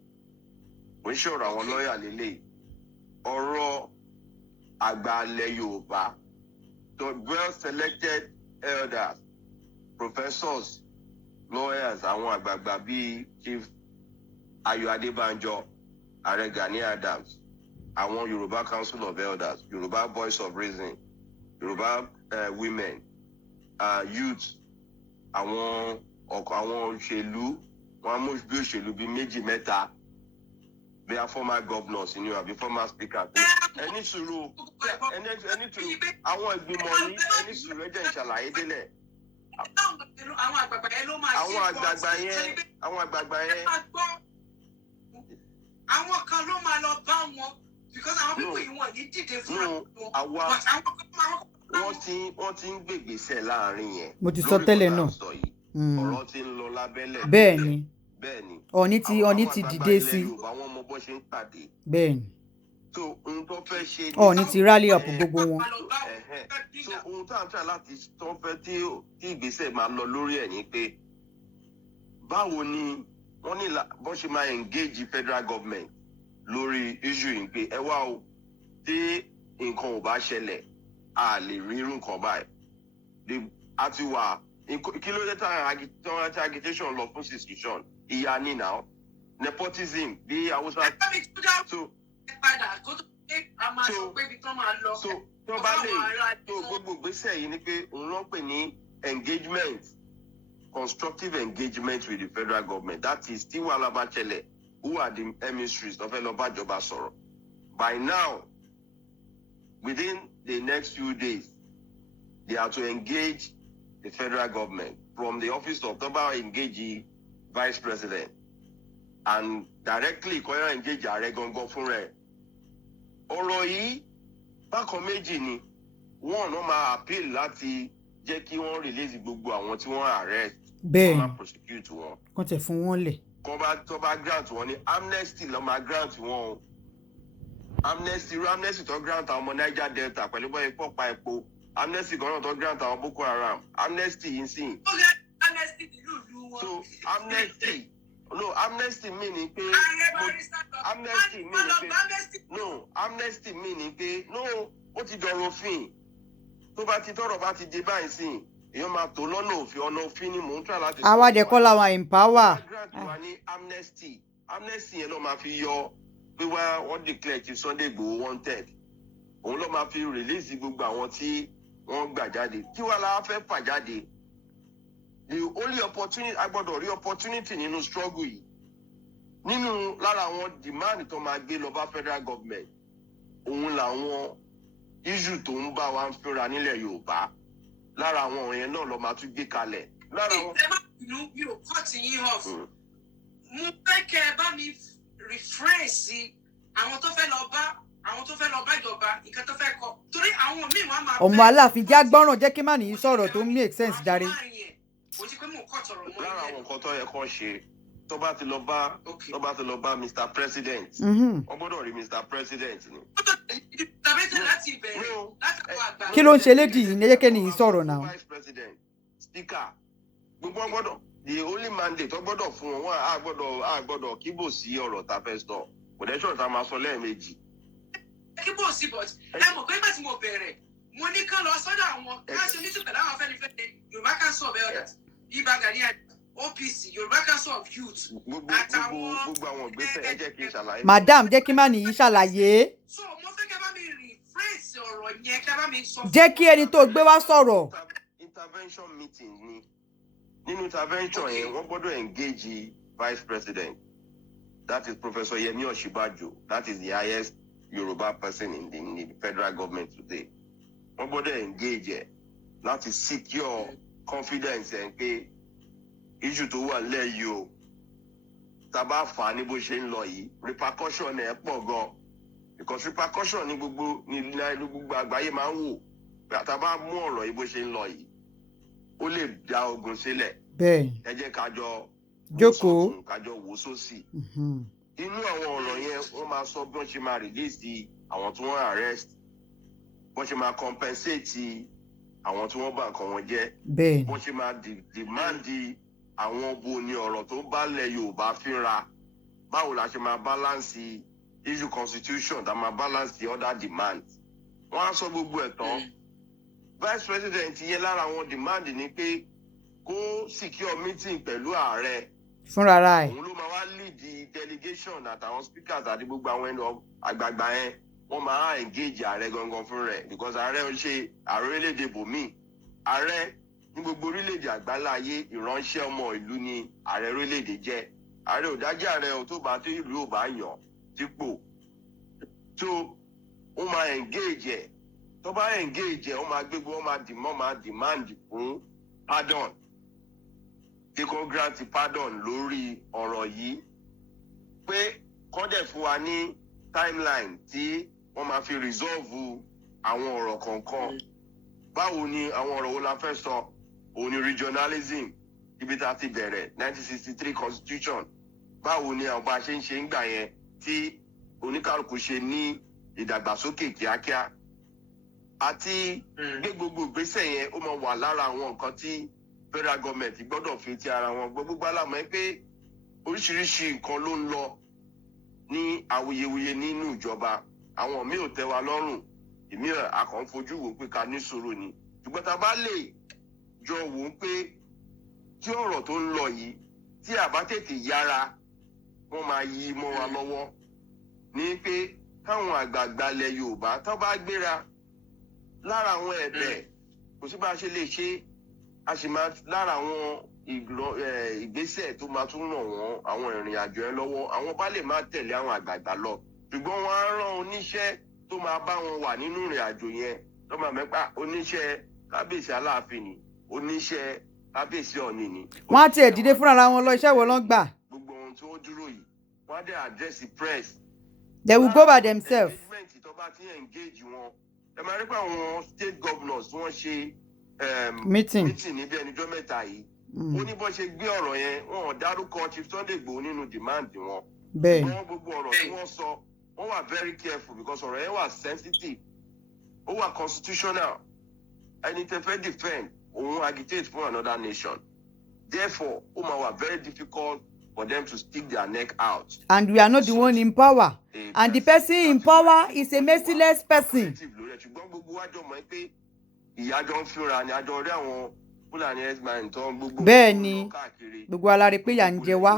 kò ń ṣe ọ̀rọ̀ àwọn lawyer lélẹ̀ ọ̀rọ̀ àgbà ilẹ̀ Yorùbá the well selected elders professors lawyers àwọn àgbààgbà bíi Chief Ayọ̀ Adébánjọ Ààrẹ Gani Adams àwọn Yorùbá Council of Elders Yorùbá Voice of Reason Yorùbá women youth àwọn òṣèlú wọn mú bí òṣèlú bíi méjì mẹ́ta bí a former governors ni àbí former speaker ẹni sùúrù àwọn ìgbìmọ̀ ní ẹni sùúrù ẹjẹ ìṣàlàyé délẹ̀. Àwọn àgbààgbà yẹn ló máa ṣe àwọn àgbààgbà yẹn. Àwọn kan ló máa lọ bá wọn because àwọn pípọ̀ yìí wọ́n ní dìde fún àwọn. Wọ́n ti ń gbègbèsẹ̀ láàrin yẹn. Mo ti sọ tẹ́lẹ̀ náà. Ọ̀rọ̀ ti ń lọ lábẹ́lẹ̀. Bẹ́ẹ̀ni. Ọ̀ní ti dìde sí. Àwọn ọmọ bọ́ ṣe ń pàdé. Bẹ́ẹ̀ni. So ohun tó fẹ́ ṣe. Ọ̀ní ti rally up gbogbo wọn. So ohun tó à ń tà láti tó fẹ́ tí ìgbésẹ̀ máa lọ lórí ẹ̀ ni pé báwo ni wọ́n ní bọ́n ṣe máa engage federal government lórí issue yìí pé ẹ wá o tí nǹkan ò bá ṣẹlẹ̀ a lè rí irú nǹkan báyìí a ti wà kí ló dé tí agitation lọ fún secession ìyá ní now nepotism bí Hausa. So tí wọ́n bá lè tó gbogbo ìgbésẹ̀ yìí ni pé òun ló ń pè ní engagement constructive engagement with the federal government that is tí wàhálà bá ṣẹlẹ̀ who are the emissaries tó fẹ́ lọ bá ìjọba sọ̀rọ̀ by now within the next few days they are to engage the federal government from the office of Toba engage the vice president and directly kọ́yọ́ engage ààrẹ gangan fún rẹ̀. Ọ̀rọ̀ yìí bákan méjì ni wọ́n náà máa appeal láti jẹ́ kí wọ́n release gbogbo àwọn tí wọ́n arrest. Bẹ́ẹ̀ máa prosecute wọn. Kọ́ tẹ̀ fún wọn lẹ̀. Tó bá grant wọn ní amnesty ló máa grant wọn o. Amnesty tó grant àwọn ọmọ Niger Delta pẹ̀lú bọ́ epo pa epo. Amnesty kan náà tó grant àwọn Boko Haram. Amnesty yìí sìn. Amnesty ti lùlù wọn. So amnesty meaning pé amnesty meaning pé ó ti dọ̀rọ̀ òfin tó bá ti tọrọ bá ti dé báyìí sìn èèyàn máa tó lọ́nà òfin ọ̀nà òfin ni mò ń try láti àwa dẹ̀ kọ́ làwọn empower. grant wa ní amnesty yẹn ló máa fi yọ pé wọ́n declare Chief Sunday Igboho wanted òun ló máa fi release gbogbo àwọn tí wọ́n gbà jáde kí wàá la fẹ́ fà jáde the only opportunity a gbọ́dọ̀ rí opportunity nínú struggle yìí nínú lára àwọn demand tó máa gbé lọ bá federal government òun làwọn issue tó ń bá wa ń fínra nílẹ̀ Yorùbá lára àwọn yẹn náà ló máa tún gbé kalẹ̀. lára àwọn. ẹ má bínú mi ò cut yín off mo fẹ́ kẹ́ ẹ bá mi rephrase àwọn tó fẹ́ lọ bá ìjọba nǹkan tó fẹ́ kọ torí àwọn míì wọn máa. ọmọ Aláàfin já gbọ́ràn jẹ́ kí má nìyí sọ̀rọ̀ tó make sense jàre. lára àwọn nǹkan tó yẹ kó ṣe tó bá ti lọ bá Mr. President wọ́n gbọ́dọ̀ rí Mr. President ni. kí ló ń ṣe lédi yìí ní ẹyẹkẹ nìyí sọ̀rọ̀ náà. Vice President Speaker gbogbo wọn gbọ́dọ̀ the only mandate tó gbọ́dọ̀ fún wọn a gbọ́dọ̀ kíbò sí ọ̀rọ̀ tá a fẹ́ sọ potential tá a máa sọ lẹ́ẹ̀mejì. kíbò sí but ẹ mọ̀ pé nígbà tí mo bẹ̀rẹ̀ mo ní kán lọ sọ́dọ̀ àwọn káṣí onítùpẹ̀ láwọn Afẹ́nifẹ́re Yorùbá Council of Elders Ìbà Gani OPC Yorùbá Council of Youth àtàwọn gbogbo àwọn ìgbésẹ̀ ẹ jẹ́ kí n ṣàlàyé. madam jẹ́ kí má nìyí ṣàlàyé. so mo fẹ́ kẹ́ bá mi rephrase ọ̀rọ̀ yẹn kẹ́ bá mi sọ. jẹ́ kí ẹni tó gbé wá sọ̀rọ̀. intervention meeting ni nínú intervention yẹn wọ́n gbọ́dọ̀ engage Vice President that is Professor Yemi Osinbajo that is the highest Yoruba person in the federal government today wọ́n gbọ́dọ̀ engage ẹ̀ láti secure confidence ẹ̀ pé issue tó wà nílẹ̀ yìí o tá a bá fà á ní bó ṣe ń lọ yìí repercussion ẹ̀ pọ̀ gan because repercussion ní gbogbo àgbáyé máa ń wò tá a bá mú ọ̀rọ̀ yìí bó ṣe ń lọ yìí ó lè dá ogun sílẹ̀. bẹ́ẹ̀ ẹ jẹ́ kájọ jókòó kájọ wò sósì. inú àwọn ọ̀rọ̀ yẹn wọ́n máa sọ bí wọ́n ṣe máa release di àwọn tí wọ́n arrest wọ́n ṣe máa compensate àwọn tí wọ́n bà nǹkan wọn jẹ́ wọ́n ṣe máa demand àwọn bo ni ọ̀rọ̀ tó bá lẹ̀ Yorùbá fínra báwo la ṣe máa balance issue constitution tá máa balance the other demands wọ́n á sọ gbogbo ẹ̀ tán. Vice President yẹn lára àwọn demand ni pé kó secure meeting pẹ̀lú ààrẹ. fúnra ra ẹ̀. òun ló máa wá lead the delegation àtàwọn speakers àti gbogbo àwọn ẹni àgbààgbà yẹn wọ́n máa engage ààrẹ gangan fún rẹ̀ because ààrẹ ń ṣe ààrẹ orílẹ̀-èdè bòmí. ààrẹ ní gbogbo orílẹ̀-èdè àgbáláyé ìránṣẹ́ ọmọ ìlú ni ààrẹ orílẹ̀-èdè jẹ́. ààrẹ ò dájẹ́ ààrẹ ò tó bá tó ìlú ò bá yàn sípò. tó ó máa engage ẹ̀. tó bá engage ẹ̀ wọ́n máa gbégbé wọ́n máa demand fún pardon kí kò grant pardon lórí ọ̀rọ̀ yìí pé kọ́dẹ̀ fún wa ní timeline tí wọ́n máa fi resolve àwọn ọ̀rọ̀ kọ̀ọ̀kan báwo ni àwọn ọ̀rọ̀ wo la fẹ́ sọ òun ni regionalism ibi tá a ti bẹ̀rẹ̀ 1963 constitution báwo ni àwọn bá ṣe ń ṣe ń gbà yẹn tí oníkálukú ṣe ní ìdàgbàsókè kíákíá àti gbé gbogbo ìgbésẹ̀ yẹn ó máa wà lára àwọn nǹkan tí federal government gbọ́dọ̀ fi ti ara wọn gbogbo alámọ̀ pé oríṣiríṣi nǹkan ló ń lọ ní awuyewuye nínú ìjọba àwọn míì ò tẹ́ wa lọ́rùn èmi àkàn fojú wò pé ká ní sùúrù ni ṣùgbọ́n tá a bá lè jọ wò ó pé tí ọ̀rọ̀ tó ń lọ yìí tí a bá tètè yára wọ́n máa yí mọ́ wa lọ́wọ́ ní pé káwọn àgbààgbà ilẹ̀ Yorùbá tó bá gbéra lára àwọn ẹ̀bẹ̀ kò sí bá a ṣe lè ṣe a sì máa lára àwọn ìgbésẹ̀ tó máa tún ràn wọ́n àwọn ìrìn àjò ẹ lọ́wọ́ àwọn bá lè má tẹ̀lé àwọn àgbààgbà lọ ṣùgbọ́n wọ́n á rán oníṣẹ́ tó máa bá wọn wà nínú ìrìn àjò yẹn tó máa mẹ́pà oníṣẹ́ kábíyèsí Aláàfin ni oníṣẹ́ kábíyèsí Ọ̀ọ̀ni ni. wọ́n á tiẹ̀ dìde fúnra wọn lọ iṣẹ́ wo ló ń gbà. gbogbo ohun tí ó dúró yìí wọ́n á dẹ̀ address the press. they will go by themselves. engagement tó bá ti engage wọn ẹ máa rí pé àwọn state governors wọ́n ṣe meeting níbi ẹnìjọ́ mẹ́ta yìí ó ní bó ṣe gbé ọ̀rọ̀ yẹn wọn ò dárúkọ Chief Sunday Igboho nínú demand wọn. bẹ́ẹ̀ wọ́n gbogbo ọ̀rọ̀ tí wọ́n sọ wọ́n wà very careful because ọ̀rọ̀ yẹn wà sensitive ó wà constitutional ẹni tẹ́ fẹ́ defend òun agitate for another nation therefore ó máa wà very difficult for them to stick their neck out. and we are not the one in power and the person in power is a merciless person. ṣùgbọ́n gbogbo wa jọ mọ̀ pé ìyájọ́ ń fínra ni àjọ rí àwọn Fúlàní herdsmen tó ń gbogbo bẹ́ẹ̀ ni gbogbo alárí pé yà ń jẹ wá.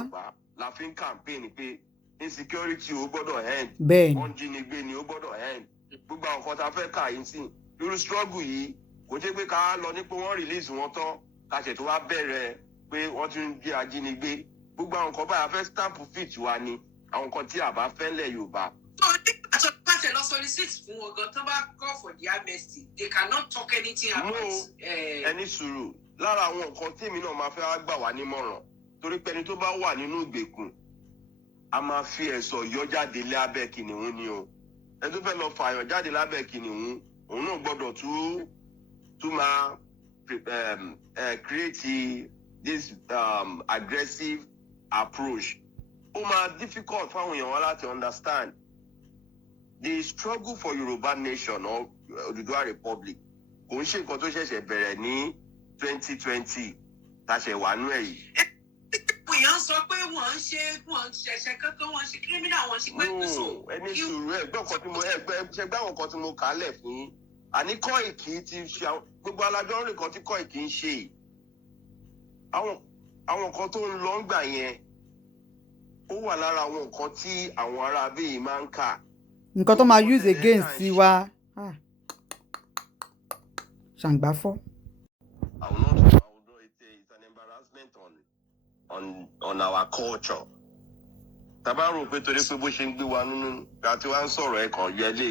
La fi ń campaign pé insecurity ó gbọ́dọ̀ end. bẹ́ẹ̀ ni wọ́n jínigbé ni ó gbọ́dọ̀ end. gbogbo àwọn nǹkan tá a fẹ́ kà yín sí irú struggle yìí kò jẹ́ pé ká lọ ní pé wọ́n release wọn tán ká ṣètò wá bẹ̀rẹ̀ pé wọ́n tún ń jẹ́ ajínigbé. gbogbo àwọn nǹkan báyà fẹ́ stamp fit wa ni àwọn nǹkan tí a bá fẹ́ lẹ̀ Yorùbá. So pàtẹ lọ solicit fún wọn gan tán bá call for the amnesty they cannot talk anything about. ẹni sùúrù lára àwọn nǹkan tèmi náà máa fẹ́ gbà wá nímọ̀ràn torí pé ẹni tó bá wà nínú ìgbèkùn a máa fi ẹ̀sọ̀ yọ jáde lábẹ́ kìnìún ni o ẹni tó fẹ́ lọ fààyàn jáde lábẹ́ kìnìún òun náà gbọ́dọ̀ tún máa create this aggressive approach. Ó máa difficult fáwọn èèyàn wá láti understand the struggle for Yorùbá nation or Odùduwà Republic kò ń ṣe nǹkan tó ṣẹ̀ṣẹ̀ bẹ̀rẹ̀ ní 2020 tàṣẹ wà nú ẹ̀ yìí. èèyàn sọ pé wọ́n ń ṣẹ̀ṣẹ̀ kankan wọ́n ń ṣe criminal wọ́n ń ṣe pé so. ẹni sùúrù ẹgbẹ́ ọkọ̀ tí mo ṣẹgbẹ́ àwọn kan tí mo kà á lẹ̀ fún yín àní Kóìkì ti ṣe gbogbo alájọ́ rìn kan tí Kóìkì ń ṣe yìí àwọn kan tó ń lọ ń gbà yẹn ó wà lára àwọn nǹkan tí àwọn ará abẹ́yìí máa ń kà. nǹkan tó máa use against wa ṣàǹgbáfọ́. I will not although it's an embarrassment on our culture. Tàbá rò pé torí pé bó ṣe ń gbé wa nínú àti wá ń sọ̀rọ̀ ẹ̀ kàn yẹ lé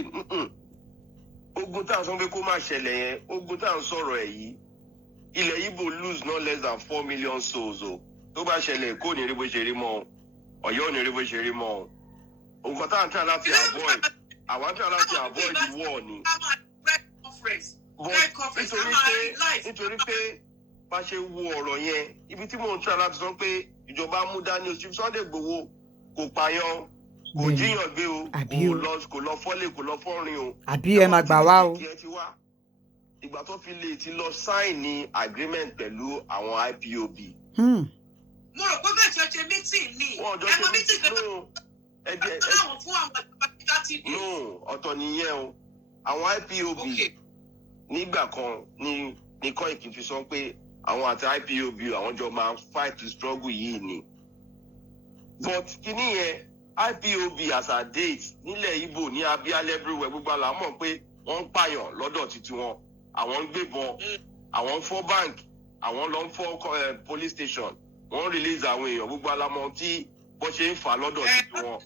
ogun tá à ń sọ pé kó má ṣẹlẹ̀ yẹn ogun tá à ń sọ̀rọ̀ ẹ̀ yìí ilẹ̀ Igbo lose no less than 4 million souls o tó bá ṣẹlẹ̀ kó ní rí bó ṣe rí mọ́ Ọ̀yọ́ ò ní rí bó ṣe rí mọ́ nǹkan tá à ń try láti avoid àwọn try láti avoid the war ni. nítorí pé bá ṣe wo ọ̀rọ̀ yẹn ibi tí mò ń try láti sọ pé ìjọba mú dání oṣù Sunday Igboho kò pààyàn kò jíyàn gbé o kò lọ fọ́lé kò lọ fọ́rin o. àbí ẹ máa gbà wá o. ìgbà tó fi lè ti lọ sign ní agreement pẹ̀lú àwọn IPOB. mo rò pé bẹ́ẹ̀ tí wọ́n ṣe meeting ni ẹ̀mọ́ meeting kan náà fún àwọn ìjọba 30 days. no ọ̀tọ̀ nìyẹn o àwọn IPOB nígbà kan ní Kóìkì fi sọ pé àwọn àti IPOB àwọn jọ máa fight the struggle yìí ni but kíní yẹn IPOB as a date nílẹ̀ Igbo ní Abia everywhere gbogbo àlà mọ̀ pé wọ́n ń pààyàn lọ́dọ̀ títí wọn àwọn ń gbébọn àwọn ń fọ́ bank àwọn lọ ń fọ́ police station wọ́n release àwọn èèyàn gbogbo alámọ̀ tí bó ṣe ń fà lọ́dọ̀ títí wọn.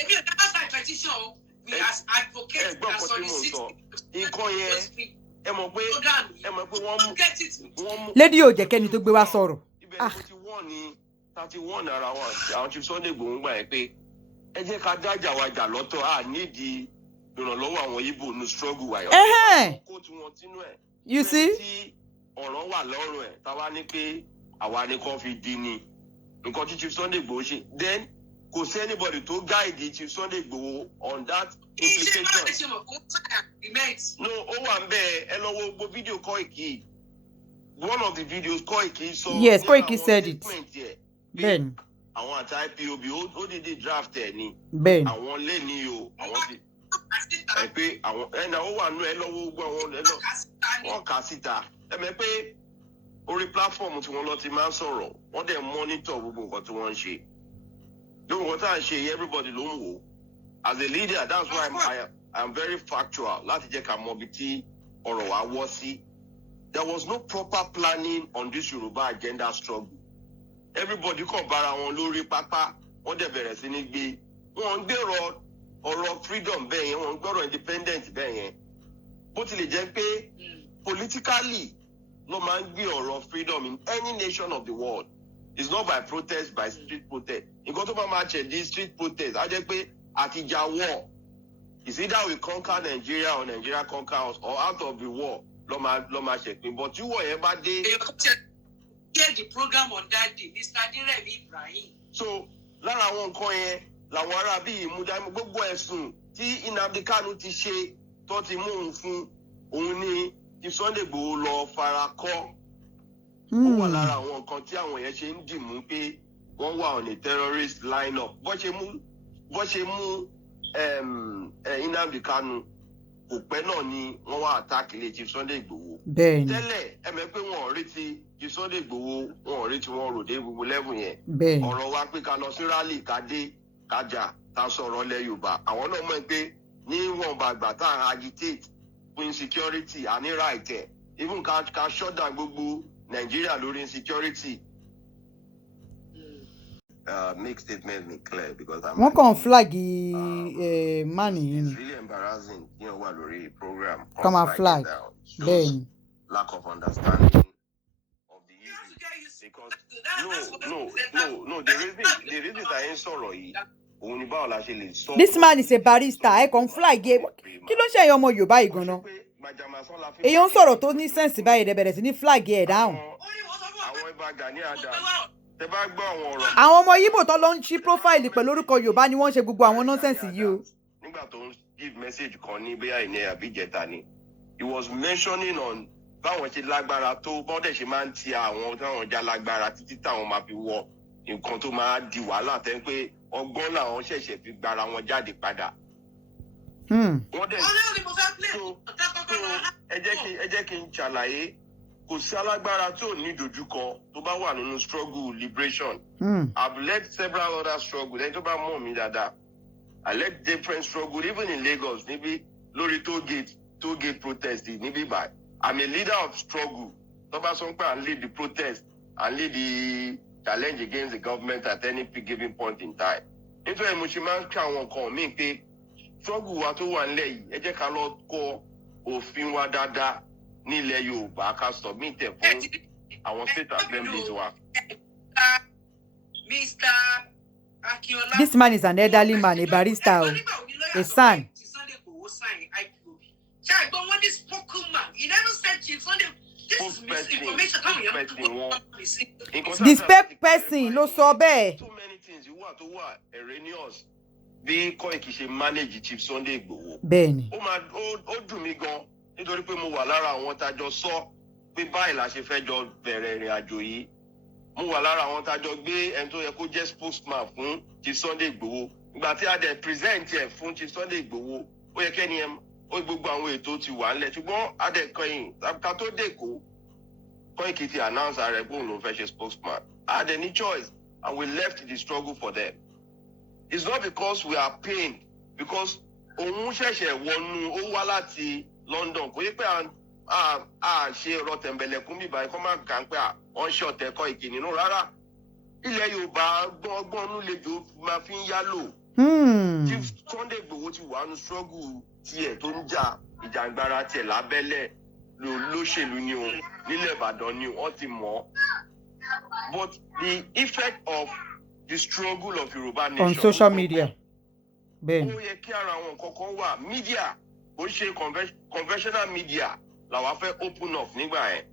èmi ò dábàá sign petition o we as advocates and solicitors. nǹkan yẹn ẹ mọ̀ pé wọ́n mú. lady yóò jẹ́ kẹ́ni tó gbé wá sọ̀rọ̀. ibẹ̀ ni mo ti wọ́n ní 31 ara wọn àwọn Chief Sunday Igboho gbà yẹn pé ẹ jẹ́ ká dájà wa jà lọ́tọ̀ à nídìí ìrànlọ́wọ́ àwọn Igbo ní struggle wa yẹn. kóòtù wọn sínú ẹ̀. you see. tí ọ̀rọ̀ wà lọ́rùn ẹ̀ táwa ní pé àwa ni kò fi di ni nǹkan tí Chief Sunday Igboho ṣe then kò sí anybody tó guide Chief Sunday Igboho on that implication. no ó wà ń bẹ́ẹ̀ ẹ lọ wo gbogbo fídíò Kóìkì one of the videos Kóìkì sọ. yes Kóìkì said it. bẹ́ẹ̀ni. àwọn àti IPOB ó dìde draft ẹ̀ ni. bẹ́ẹ̀ni. àwọn lè ní o àwọn ti ẹ pé àwọn ẹnà ó wà nù ẹ lọ́wọ́ gbọ́ àwọn ẹ lọ wọ́n kà á síta ẹ mọ̀ pé orí platform tí wọ́n lọ ti máa ń sọ̀rọ̀ wọ́n dẹ̀ monitor gbogbo nǹkan tí wọ́n ń ṣe lóhùn nǹkan tá à ń ṣe everybody ló ń wò as a leader that's why I am very factual láti jẹ́ ká mọ ibi tí ọ̀rọ̀ wa wọ́ sí. There was no proper planning on this Yoruba agenda struggle. Everybody kàn bára wọn lórí pápá wọ́n dẹ̀ bẹ̀rẹ̀ sí ní gbé wọn ń gbèrò ọ̀rọ̀ freedom bẹ́ẹ̀ yẹn wọ́n ń gbọ́rọ̀ independent bẹ́ẹ̀ yẹn bó tilẹ̀ jẹ́ pé politically ló máa ń gbé ọ̀rọ̀ freedom in any nation of the world. It's not by protest by street protest. Nǹkan tó máa ṣe di street protest á jẹ́ pé àtijọ́ war is either we conquer Nigeria or Nigeria conquer us or out of the war ló máa ṣèpín but tí wọ̀ yẹn bá dé. Hear the program on that day Mr. Aderemi Ibrahim. So lára àwọn nǹkan yẹn làwọn ará bíi ìmúdámú gbogbo ẹ̀sùn tí Nnamdi Kanu ti ṣe tó ti mú òun fún òun ní Chief Sunday Igboho lọ fara kọ́. Ó wà lára àwọn nǹkan tí àwọn yẹn ṣe ń dìmú pé wọ́n wà on a terrorist line-up bó ṣe mú Nnamdi Kanu kò pẹ́ náà ni wọ́n wá attack ilé Chief Sunday Igboho. bẹ́ẹ̀ni tẹ́lẹ̀ ẹ mọ̀ pé wọn ò rí ti Chief Sunday Igboho wọn ò rí tí wọ́n rò dé gbogbo level yẹn. bẹ́ẹ̀ni ọ̀rọ̀ wa pé ká lọ sí rally ká dé ká jà ká sọ̀rọ̀ lẹ̀ Yorùbá àwọn náà mọ̀ pé níwọ̀nba àgbà tá à agitate fún insecurity àní right ẹ̀ even ká shut down gbogbo Nàìjíríà lórí insecurity. Make statement me clear because I'm. wọ́n kàn flag man yìí ni. It's really embarrassing kí wọ́n wà lórí program. Come on, flag. Bẹ́ẹ̀ni. Lack of understanding of the issue because no the reason I ain't sọ̀rọ̀ yìí òun ni báwo la ṣe lè sọ. This man is a barrister ẹ kàn flag ẹ kí ló ń ṣe ẹyọ ọmọ Yorùbá yìí gan-an èèyàn ń sọ̀rọ̀ tó ní sense báyìí rẹ bẹ̀rẹ̀ sí ní flag ẹ dáhùn. àwọn ibà Gani Adams tẹ bá gbọ́ àwọn ọ̀rọ̀. àwọn ọmọ Yíbò tó lọ ń ṣí profile pẹ̀lú orúkọ Yorùbá ni wọ́n ṣe gbogbo àwọn nonsense yìí o. nígbà tó ń give message kan ní bóyá ìní àbíjẹta ni he was mentioning on báwọn ṣe lágbára tó bọ́dẹ̀ ṣe máa ń ti àwọn táwọn já lágbára títí táwọn máa fi wọ nǹkan tó máa di wàhálà tẹ́ pé ọgbọ́n làwọn ṣẹ̀ṣẹ̀ fi gbára wọn jáde padà. wọ́n dẹ̀ so ẹ jẹ́ kí n ṣàlàyé kò sí alágbára tó ní ìdojúkọ tó bá wà nínú struggle liberation. I've led several other struggles ẹni tó bá mọ̀ mí dáadáa I led different struggles even in Lagos níbi lórí toll gate protest níbí báyìí. I'm a leader of struggle. tó bá sọ pé I lead the protest and lead the challenge against the government at any given point in time. nítorí mo ṣe máa ń kí àwọn nǹkan míì pé struggle wa tó wà nílẹ̀ yìí ẹ jẹ́ ká lọ kọ́ òfin wa dáadáa ní ilẹ̀ Yorùbá ká submit ẹ̀ fún àwọn state assemblies wa. This man is an elderly man, a barrister, a son. This person ló sọ bẹ́ẹ̀. So many things tó wà erroneous bí Koiki ṣe manage Chief Sunday Igboho. Bẹ́ẹ̀ni. Ó dùn mí gan nítorí pé mo wà lára àwọn tájọ sọ pé báyìí la ṣe fẹ́ jọ bẹ̀rẹ̀ ìrìn àjò yìí. Mo wà lára àwọn tájọ gbé ẹni tó yẹ kó jẹ́ spokesman fún Chief Sunday Igboho. Ìgbà tí a dẹ̀ present ẹ̀ fún Chief Sunday Igboho ó yẹ kẹ́ni ẹ̀ ó gbogbo àwọn ètò ti wà ńlẹ̀ ṣùgbọ́n a dẹ̀ kọyìn ká tó dèkó Koiki ti announce ààrẹ pé òun ló fẹ́ ṣe spokesman. I had any choice and we left the struggle for them. It's not because we are pained because òun ṣẹ̀ṣẹ̀ wọnú ó wá láti London kò yẹ pé a ṣe ọ̀rọ̀ tẹ̀m̀bẹ̀lẹ̀kún bíbá ẹ̀kọ́ máa kà ń pé wọ́n ṣe ọ̀tẹ̀ Koiki nínú rárá ilẹ̀ Yorùbá gbọ́ngbọ́n lejò máa fi ń yálò. Chief Sunday Igboho ti wà nù struggle tiẹ̀ tó ń jà ìjàngbara tiẹ̀ lábẹ́lẹ̀ lóṣèlú ni o nílẹ̀ Ìbàdàn ni wọ́n ti mọ̀. But the effect of the struggle of Yorùbá nation on social media. Ó yẹ kí ara àwọn kankan wà media ó ṣe conventional media làwa fẹ́ open up nígbà yẹn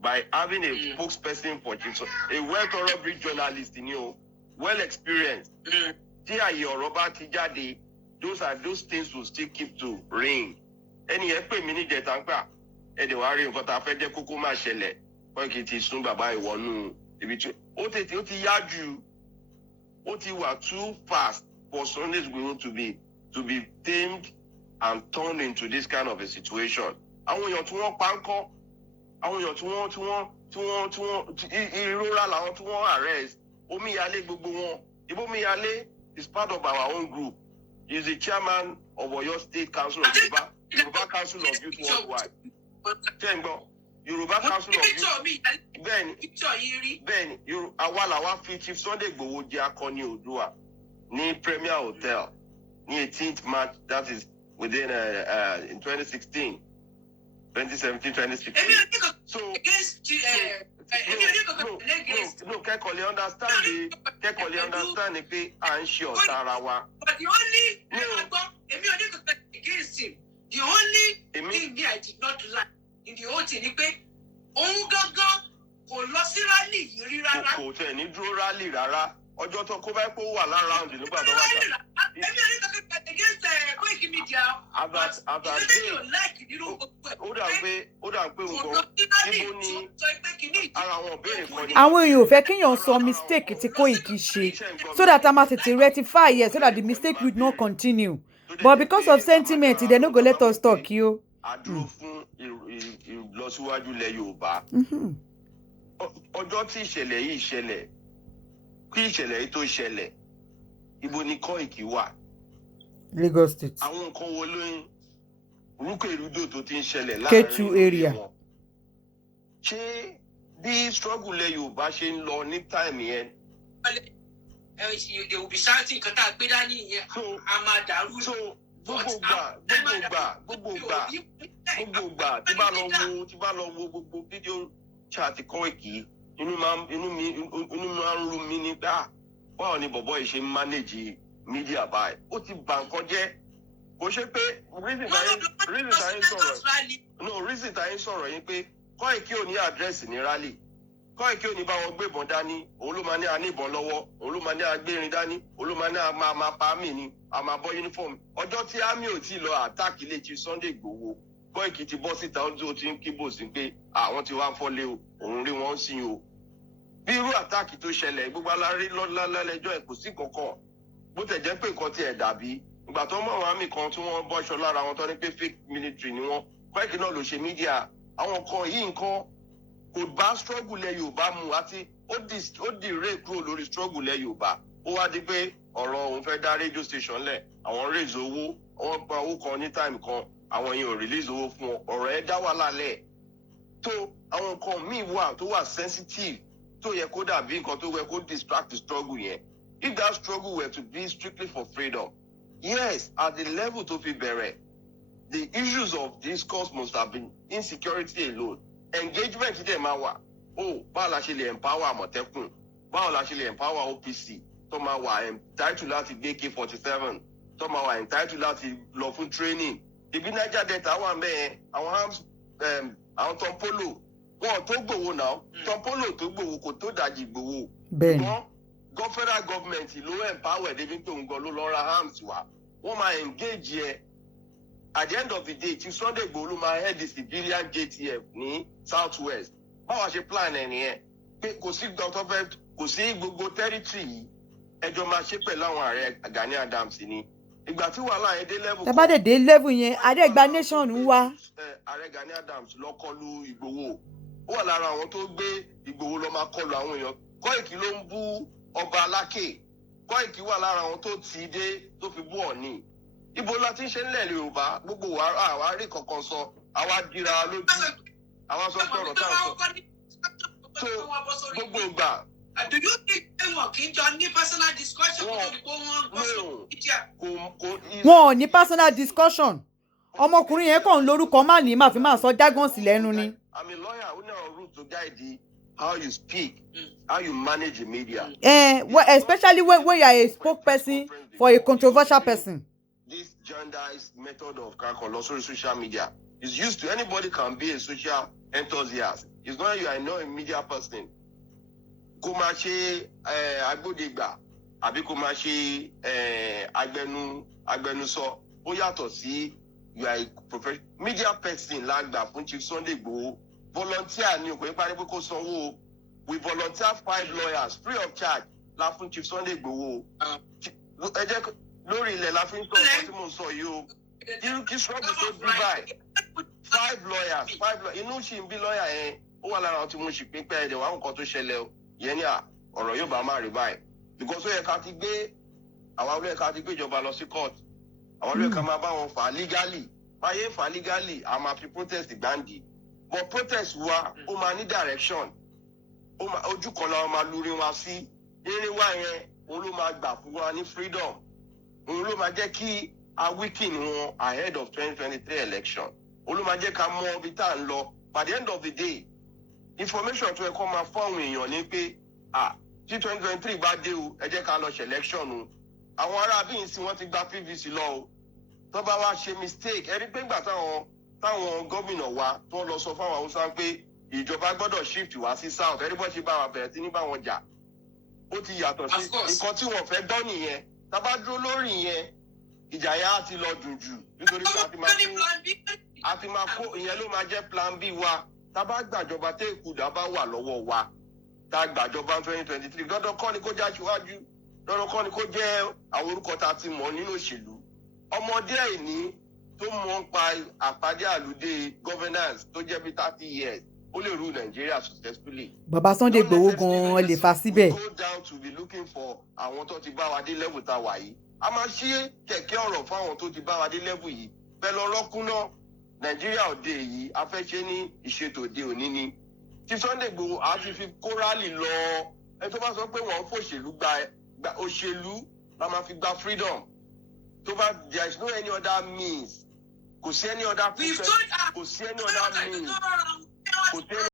by having a spokesperson for Chief a well thorough journalist ni o well experienced. Tí àyè ọ̀rọ̀ bá ti jáde those things will still keep to reign. Ẹni yẹn pè mí ní ìjẹta ń pà ẹ̀dẹ̀ wá rí nǹkan tá a fẹ́ jẹ́ kókó máa ṣẹlẹ̀ Koiki ti sún bàbá ìwọ́nú ibi tí ó ti yá jù ó ti wà too fast for Sunday Igboho to be tamed and turned into this kind of a situation. Àwọn èèyàn tí wọ́n pa ń kọ́ àwọn èèyàn tí wọ́n ìrora làwọn tí wọ́n arrest omíyalé gbogbo wọn Ibomiyale is part of our own group. He is the chairman of Oyo State Council of Yoruba Council of Youth Worldwide. Yoruba Council of Youth. Bẹ́ẹ̀ni àwa làwa fi Chief Sunday Igboho jẹ akọni Oòduà ní Premier Hotel ní 18th March that is within in 2017, 2016. So no kẹ́kọ̀ọ́ lè understand pé à ń ṣe ọ̀tá ara wa. But the only the only thing I did not like in the whole thing ni pé òun gangan kò lọ sí rally yìí rí rárá. Kò tẹ̀ ní dúró rally rárá ọjọ́ tó kó bá kó wà lára ọ̀dùn nígbà tó wá jà. Èmi ò ní kankan against Koiki Media. Ó dà pé nǹkan ibo ni ara àwọn òbéèrè kan ní. Àwọn èèyàn ò fẹ́ kéèyàn sọ mistake tí Koiki ṣe so that a máa tètè rectify it so that the mistake will not continue. but because of sentiment they no go let us talk yo. Adúró fún ìlọsíwájú ilẹ̀ Yorùbá. Ọjọ́ tí ìṣẹ̀lẹ̀ yìí ṣẹlẹ̀, kí ìṣẹ̀lẹ̀ yìí tó ṣẹlẹ̀, ibo ni Koiki wà? Lagos State. Àwọn nǹkan wo ló ń rúkèrúdò tó ti ń ṣẹlẹ̀ K2 area. wọn? Ṣé bí struggle ilẹ̀ Yorùbá ṣe ń lọ ní time yẹn? They will be shouting nǹkan tá a gbé dání yẹn a máa dàrú. So gbogbo gbà tí bá lọ wo gbogbo fídíò chat Koiki, inú máa ń ru mi ní gbà báwo ni bọ̀bọ̀ yìí ṣe ń manage media báyìí. Ó ti bà nǹkan jẹ́. Kò ṣe pé reason tá yín sọ̀rọ̀ yín pé Koiki ò ní àdírẹ́sì ní rally. Koiki ò ní bá wọn gbébọn dání, òun ló máa ní aníbọn lọ́wọ́, òun ló máa ní agbérin dání, òun ló máa ní máa pa àmì ni, a máa bọ́ uniform. Ọjọ́ tí àmì ò tí ì lọ attack ilé Chief Sunday Igboho, Koiki ti bọ́ síta ó ti ń kíbò sí pé àwọn ti wá fọ́lé o, òun rí wọn sí o. Bí irú attack tó ṣẹlẹ̀ gbogbo alárí lọ́lẹ́jọ́ ẹ̀ kò sí kankan. Bó tẹ̀ jẹ́ pé nǹkan ti ẹ̀ dàbí. Ìgbà tó mọ̀ àwọn àmì kan tí wọ́n bọ́ṣọ lára wọn tó ní pé fake military ni wọ́n. Koiki náà ló ṣe media. Àwọn kan yìí nǹkan kò bá struggle lẹ Yorùbá mu àti ó di rè kúrò lórí struggle lẹ Yorùbá. Ó wá di pé ọ̀rọ̀ òun fẹ́ dá radio station lẹ̀, àwọn raise owó, wọ́n gba owó kan ní time kan, àwọn yẹn ò release owó fún wọn, ọ̀rọ̀ ẹ dá wàhálà lẹ̀. Tó àwọn nǹkan míì wà tó wà sensitive tó yẹ kó dàbí nǹkan tó yẹ kó distract the struggle yẹn. If that struggle were to be strictly for freedom, yes, at the level tó fi bẹ̀rẹ̀, the issues of discourse must have been insecurity alone. Engagement dẹ̀ máa wà. Báwo la ṣe lè empower Àmọ̀tẹ́kùn? Báwo la ṣe lè empower OPC? Tó máa wà entitled láti gbé K47. Tó máa wà entitled láti lọ fún training. Ibi Niger Delta wà mẹ́ẹ̀, àwọn Tom Polo, wọn tó gbòwó náà. Tom Polo tó gbòwó kò tó dajì gbòwó. Bẹ́ẹ̀ni. Federal government ló empower débi tó ń gan ló lọ ra arms wá. Wọ́n máa engage yẹ. At the end of the day, Chief Sunday Igboho ló máa head the civilian JTF ní Southwest. Báwa ṣe plan ẹ̀ nìyẹn. Pé kò sí gbogbo territory yìí. Ẹjọ́ máa ṣe pẹ̀lú àwọn ààrẹ Gani Adams ni. Ìgbà tí wàhálà yẹn dé level. Tẹ́ bá dé level yẹn, Adégba nation ń wá. Ààrẹ Gani Adams lọ kọlu Igboho. Ó wà lára àwọn tó gbé Igboho lọ máa kọlu àwọn èèyàn. Koiki ló ń bú Ọba Aláké. Koiki wà lára àwọn tó tì í dé tó fi bú Ọọ̀ni. Ibo la ti ń ṣe nílẹ̀ Yorùbá gbogbo àwa rí kankan sọ àwa dira lójú àwa sọ pé ọ̀rọ̀ táwọn sọ. So gbogbo ìgbà. Do you think wọn kì í jọ ní personal discussion kó tó wọn gbọ́ sórí media? Wọn ò ní personal discussion. Ọmọkùnrin yẹn kàn ń lórúkọ má ní máa fi máa sọ jágọ́nsì lẹ́nu ni. I'm a lawyer who know a route to guide how you speak, how you manage the media. Well, especially when you are a spokesperson for a controversial person. This genderized method of social media is used to anybody can be a social enthusiast. It's not you are not a media person. Kó máa ṣe agbódegbà àbí kó máa ṣe agbẹnusọ ó yàtọ̀ sí you are a professional media person lágbà fún Chief Sunday Igboho. Volunteer ni òkè parí pé kó sanwó. We volunteer 5 lawyers free of charge la fún Chief Sunday Igboho. Ẹ jẹ́ lórí ilẹ̀ la fi ń sọ ọ̀sán tí mo sọ yìí o. Kí struggle tó bí báyìí. 5 lawyers inú ṣì ń bí lọ́ọ̀yà yẹn ó wà lára àwọn tí mo ṣì pín pẹ́ ẹ̀dẹ̀ wá nǹkan tó ṣẹlẹ̀ o. Ìyẹn ní ọ̀rọ̀ yóò bá má rí báyìí. Because ó yẹ ká ti gbé àwọn olóyè ká ti gbé ìjọba lọ sí court. Àwọn olóyè ká máa bá wọn fà á legally. Báyé fà á legally a máa fi protest gbáǹdì. But protest wa ó máa ní direction. Ojú kan la máa lórí wa sí. Eré wa yẹn òun ló máa gbà fún wa ní freedom. Òun ló máa jẹ́ kí a weaken wọn ahead of 2023 election. Òun ló máa jẹ́ ká mọ ibi tá à ń lọ. By the end of the day, information tó yẹ kó máa fún àwọn èèyàn ní pé tí 2023 bá dé o ẹ jẹ́ ká lọ ṣe election o. Àwọn ará bíyìn sí wọ́n ti gba PVC lọ o. Tó bá wá ṣe mistake ẹ rí pé ìgbà táwọn gómìnà wa tó lọ sọ fáwọn Haúsá pé ìjọba gbọ́dọ̀ shift wá sí south ẹ rí bọ́ ṣe bá wa bẹ̀rẹ̀ sí ní bá wọn jà. Ó ti yàtọ̀ sí nǹkan tí wọ́n fẹ́ gbọ́ nìyẹn. Tá bá dúró lórí yẹn ìjà yẹn á ti lọ dùn jù nítorí pé a ti máa kó ìyẹn ló máa jẹ́ plan B wa. Tá bá gbàjọba tẹ́ ìkúdà bá wà lọ́wọ́ wa tá gbàjọba 2023 dandan kọ́ ni kó já síwájú dandan kọ́ ni kó jẹ́ àwọn orúkọ tá a ti mọ̀ nínú òṣèlú ọmọdé àìní tó mọ̀ ń pa àpàdé àlùdé governance tó jẹ́ bí 30 years ó lè rule Nigeria successfully. Bàbá Sunday Igboho gan lè fa síbẹ̀. we go down to be looking for àwọn tó ti bá wa dé level tá a wà yìí. A máa ṣí kẹ̀kẹ́ ọ̀rọ̀ fáwọn tó ti bá wa dé level yìí. Pẹ̀lú ọlọ́kúnná Nàìjíríà òde yìí a fẹ́ ṣe ní ìṣètò òde òní ni. Tí Sunday Igboho a ti fi kó rálì lọ ẹ tó bá sọ pé wọ́n fòṣèlú gba òṣèlú la máa fi gba freedom. Tó bá there is no any other means. Kò sí any other process. Kò sí any other means. Kò sí